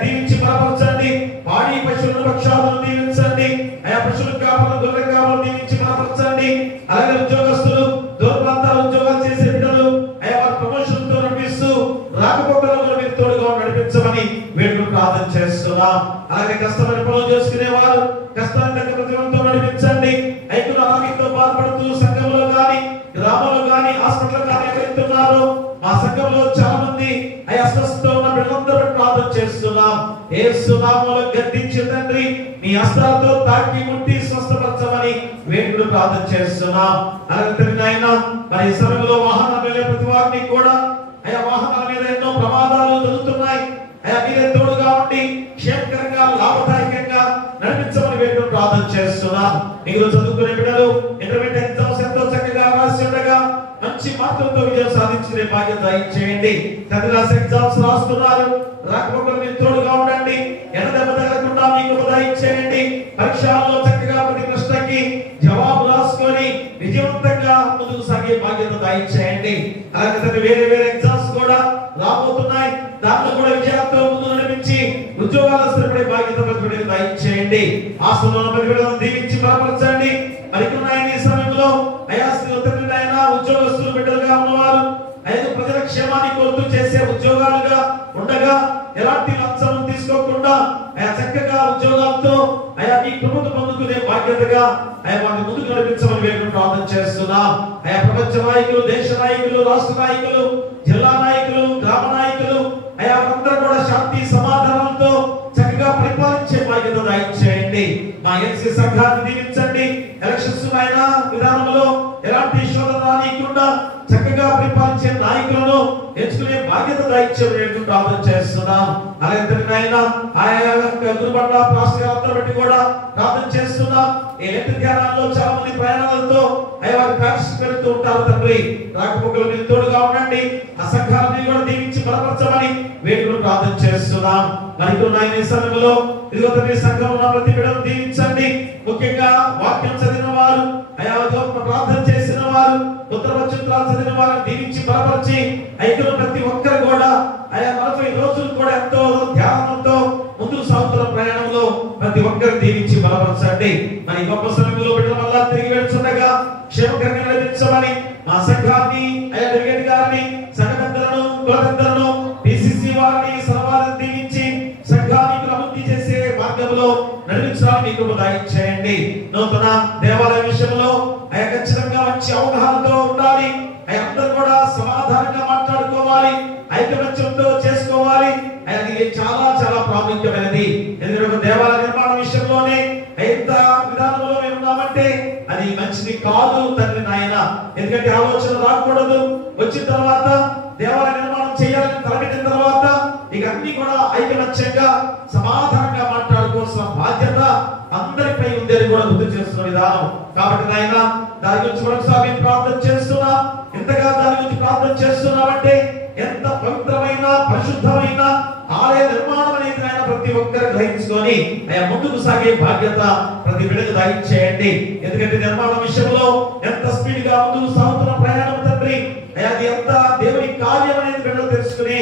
దీవించి బలపరచండి. పాడి పశువులను, పక్షాలను దీవించండి. పశువుల కాపలను, గొర్రెల కాపలను దీవించి బలపరచండి. అలాగే ఉద్యోగస్తులు, దూర ప్రాంతాల ఉద్యోగాలు చేసే బిడ్డలు వారి ప్రమోషన్ తో నడిపిస్తూ రాకపోకలను మీరు తోడుగా నడిపించమని వేడుకుని ప్రార్థన చేస్తున్నాం. అలాగే కష్టమైన పనులు చేసుకునే వారు కష్టాన్ని తగ్గ ప్రతిఫలంతో నడిపించండి. ఐదుగురు అనారోగ్యంతో బాధపడుతూ సంఘంలో గాని, గ్రామంలో గాని, హాస్పిటల్ గాని ఎక్కడున్నారో మా సంఘంలో చాలా మంది అస్వస్థతో ఉన్న బిడ్డలందరూ ప్రార్థన చేస్తున్నాం. యేసు నామములో గద్దించి తండ్రి నీ హస్తాలతో తాకి ముట్టి స్వస్థపరచమని వేడుకుని ప్రార్థన చేస్తున్నాం. అలాగే తండ్రి నాయన మరి సమయంలో వాహనాల మీద ప్రతి వారిని కూడా వాహనాల మీద ఎన్నో ప్రమాదాలు జరుగుతున్నాయి. మీరే తోడుగా ఉండి క్షేమకరంగా, లాభదాయకంగా నడిపించమని వేడుకుని ప్రార్థన చేస్తున్నాం. మీరు చదువుకునే బిడ్డలు ఇంటర్మీడియట్ ఎగ్జామ్స్ ఎంతో చక్కగా రాసి ఉండగా మంచి మార్కులతో విజయం సాధించుకునే బాధ్యత దయచేయండి. క్లాస్ ఎగ్జామ్స్ రాస్తున్నారు, రాకపోకలు మీరు తోడుగా ఉండండి. ఎనదెబ్బ తగలకుండా మీకు దయచేయండి. పరీక్షల్లో చక్కగా ప్రతి ప్రశ్నకి జవాబు రాసుకొని విజయవంతంగా ముందుకు సాగే బాధ్యత దయచేయండి. అలాగే వేరే వేరే ఎగ్జామ్స్ కూడా రాబోతున్నాయి. దాంట్లో కూడా విజయాలతో ముందు నడిపించి ఉద్యోగాలు స్థిరపడే బాధ్యత దయచేయండి. ఆశలో పరివేళను దీవించి బలపరచండి. మరికొన్నాయని ఈ సమయంలో ఉద్యోగస్తులు బిడ్డలుగా ఉన్నవారు ప్రజల క్షేమాన్ని కోరుతూ చేసే ఉద్యోగాలుగా ఉండగా ఎలాంటి లంచం తీసుకోకుండా చక్కగా ఉద్యోగాలతో మీ కృపను పొందుకునే బాధ్యతగా వారిని ముందుకు నడిపించమని వేడుకుని ప్రార్థన చేస్తున్నాం. ప్రపంచ నాయకులు, దేశ నాయకులు, రాష్ట్ర నాయకులు, జిల్లా నాయకులు, గ్రామ నాయకులు అందరూ కూడా శాంతి సమాధానంతో చక్కగా పరిపాలించే బాధ్యత దయచేయండి. మా ఎన్సీ సంఘాన్ని దీవించండి. ఎలక్షన్స్ విధానంలో ఎలాంటి శోధన రానికుండా చక్కగా పరిపాలించే నాయకులను ఎంచుకునే బాధ్యత దయచేయడం ప్రార్థన చేస్తున్నాం. అలాగే ఆయా గురుబండ ప్రాస్తంతా బట్టి కూడా ప్రార్థన చేస్తున్నాం. ఈ నెట్ ధ్యానాల్లో చాలా మంది ప్రయాణాలతో వారి ప్యారిస్ పెడుతూ ఉంటారు. తండ్రి రాకపోకలు మీరు తోడుగా ఉండండి. ఆ సంఘాలని కూడా దీవించి బలపరచమని వేడుకుని ప్రార్థన చేస్తున్నాం. మరి సమయంలో ఇదిగో తండ్రి సంఘంలో ప్రతి బిడ్డను దీవించండి. ముఖ్యంగా వాక్యం చదివిన వారు, వారు ఉత్తర నక్షత్రాలు చదివిన వారిని దీవించి బలపరిచి ఐదులో ప్రతి ఒక్కరు కూడా ఆయా 40 రోజులు కూడా ఎంతో ధ్యానంతో ముందుకు సాగుతున్న ప్రయాణంలో ప్రతి ఒక్కరు దీవించి బలపరచండి. మరి గొప్ప సమయంలో బిడ్డల వల్ల తిరిగి వెళ్తుండగా క్షేమకరంగా నడిపించమని మా సంఘాన్ని ఆయా డెలిగేట్ గారిని సంఘ పెద్దలను కుల పెద్దలను పిసిసి వారిని సర్వాలను దీవించి సంఘానికి అభివృద్ధి చేసే మార్గంలో నడిపించడానికి మీకు దయచేయండి. నూతన దేవాలయ విషయంలో ఆయా ఖచ్చితంగా మంచి అవగాహనతో ఉండాలి. అందరూ కూడా సమాధానంగా మాట్లాడుకోవాలి, ఐకమత్యంతో చేసుకోవాలి. అది చాలా చాలా ప్రాముఖ్యమైనది. ఎందుకంటే దేవాలయ నిర్మాణ విషయంలోనే ఎంత విధానంలో మేము ఉన్నామంటే అది మంచిది కాదు తండ్రి నాయన. ఎందుకంటే ఆలోచన రాకూడదు. వచ్చిన తర్వాత దేవాలయ నిర్మాణం చేయాలని తలపెట్టిన తర్వాత ఇక అన్ని కూడా ఐకమత్యంగా సమాధానంగా మాట్లాడుకోవాల్సిన బాధ్యత అందరిపై ఉందని కూడా గుర్తు చేస్తున్న విధానం. కాబట్టి నాయన దాని గురించి మరొకసారి ప్రార్థన చేస్తున్నా. ఎంతగా దాని గురించి ప్రార్థన చేస్తున్నామంటే ఎంత పవిత్రమైన పరిశుద్ధమైన ఆలయ నిర్మాణం అనేది ఆయన ప్రతి ఒక్కరు గ్రహించుకొని ముందుకు సాగే బాధ్యత ప్రతి బిడ్డకు దయచేయండి. ఎందుకంటే నిర్మాణ విషయంలో ఎంత స్పీడ్ గా ముందుకు సాగుతున్న ప్రయాణం తండ్రి, అది ఎంత దేవుని కార్యం అనేది బిడ్డలు తెలుసుకుని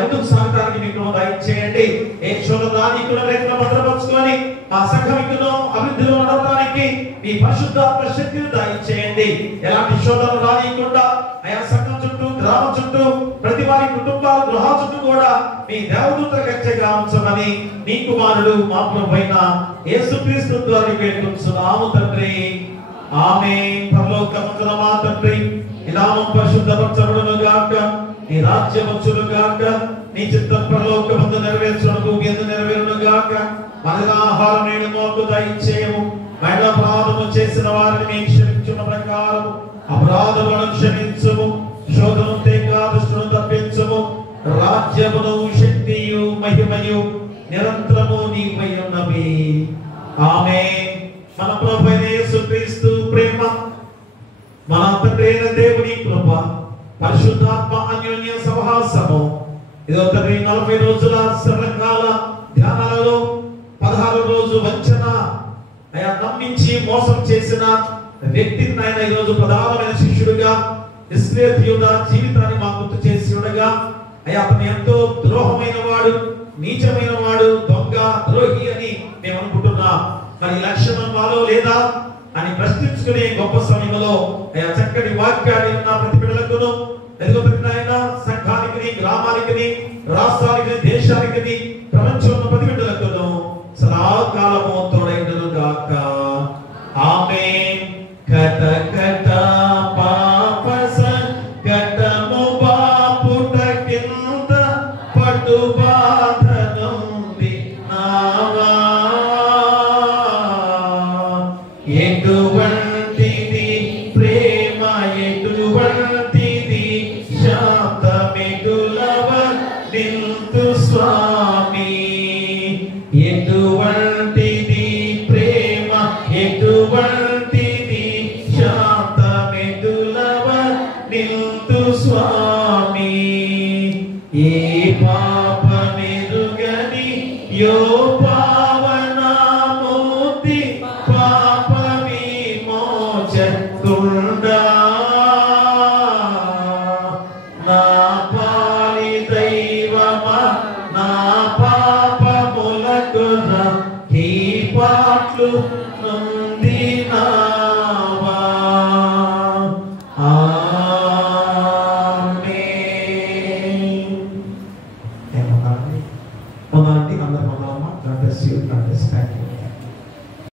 ముందుకు సాగడానికి మీకు దయచేయండి. ఏ శోధనానికుల రేఖను భద్రపరుచుకొని మా సంఘమికును అభివృద్ధిలో నడవడానికి మీ పరిశుద్ధాత్మ శక్తిని దయచేయండి. ఎలాంటి శోధన రానియకుండా ఆయా సంఘం చుట్టూ గ్రామం చుట్టూ ప్రతి వారి కుటుంబాల గృహాల చుట్టూ కూడా మీ దేవదూత గచ్చగా ఉంచమని నీ కుమారుడు మా ప్రభువైన యేసుక్రీస్తు ద్వారా వేడుకుంటున్నాము తండ్రి. ఆమేన్. పరలోకమందున మా తండ్రి, నీ నామం పరిశుద్ధపరచబడును గాక, నీ రాజ్యం వచ్చును గాక, నీ చిత్తం పరలోకమందు నెరవేర్చును భూమి యందు నెరవేరును గాక. మనకు ఆహారం నేడు మాకు దయచేయము. మన అపరాధము చేసిన వారిని మేము క్షమించున్న ప్రకారం అపరాధములను క్షమించుము. శోధను దుష్టును తప్పించుము. రాజ్యమును శక్తియు మహిమయు నిరంతరము నీవై ఉన్నవి. ఆమేన్. మన ప్రభువైన యేసుక్రీస్తు ప్రేమ, మన తండ్రి అయిన దేవుని కృప, పరిశుద్ధాత్మ అన్యోన్య సహవాసము ఇదో తండ్రి 40 రోజుల శ్రమకాల ధ్యానాలలో 16వ రోజు వంచన నమ్మించి మోసం చేసిన వ్యక్తిని ఆయన ఈ రోజు ప్రధానమైన శిష్యుడిగా ఇస్రాయేలీయుల జీవితాన్ని మాకు గుర్తు చేసి ఉండగా అతను ఎంతో ద్రోహమైన వాడు, నీచమైన వాడు, దొంగ, ద్రోహి అని మేము అనుకుంటున్నాం. మరి లక్షణం మాలో లేదా అని ప్రశ్నించుకునే గొప్ప సమయంలో చక్కటి వాక్యాన్ని ఉన్న ప్రతి బిడ్డలకును ఎదుగుతున్న సంఘానికి, గ్రామానికి, రాష్ట్రానికి, దేశానికి, ప్రపంచంలో ప్రతి బిడ్డలకును సదాకాలము తోడైనను గాక. ఆమేన్. కట కట పాప సంకటము బాపుట కింద పటు బాధనుంది నావా. ఎటువంటిది ప్రేమ, ఎటువంటిది శాంతమిగులవ నింతు స్వామి. ఎటువంటిది ప్రేమ, ఎటువంటిది శాంతమిగులవ నింతు స్వామి. ఏ పాపమెరుగని యో పావనామూర్తి పాప విమోచకుండా నా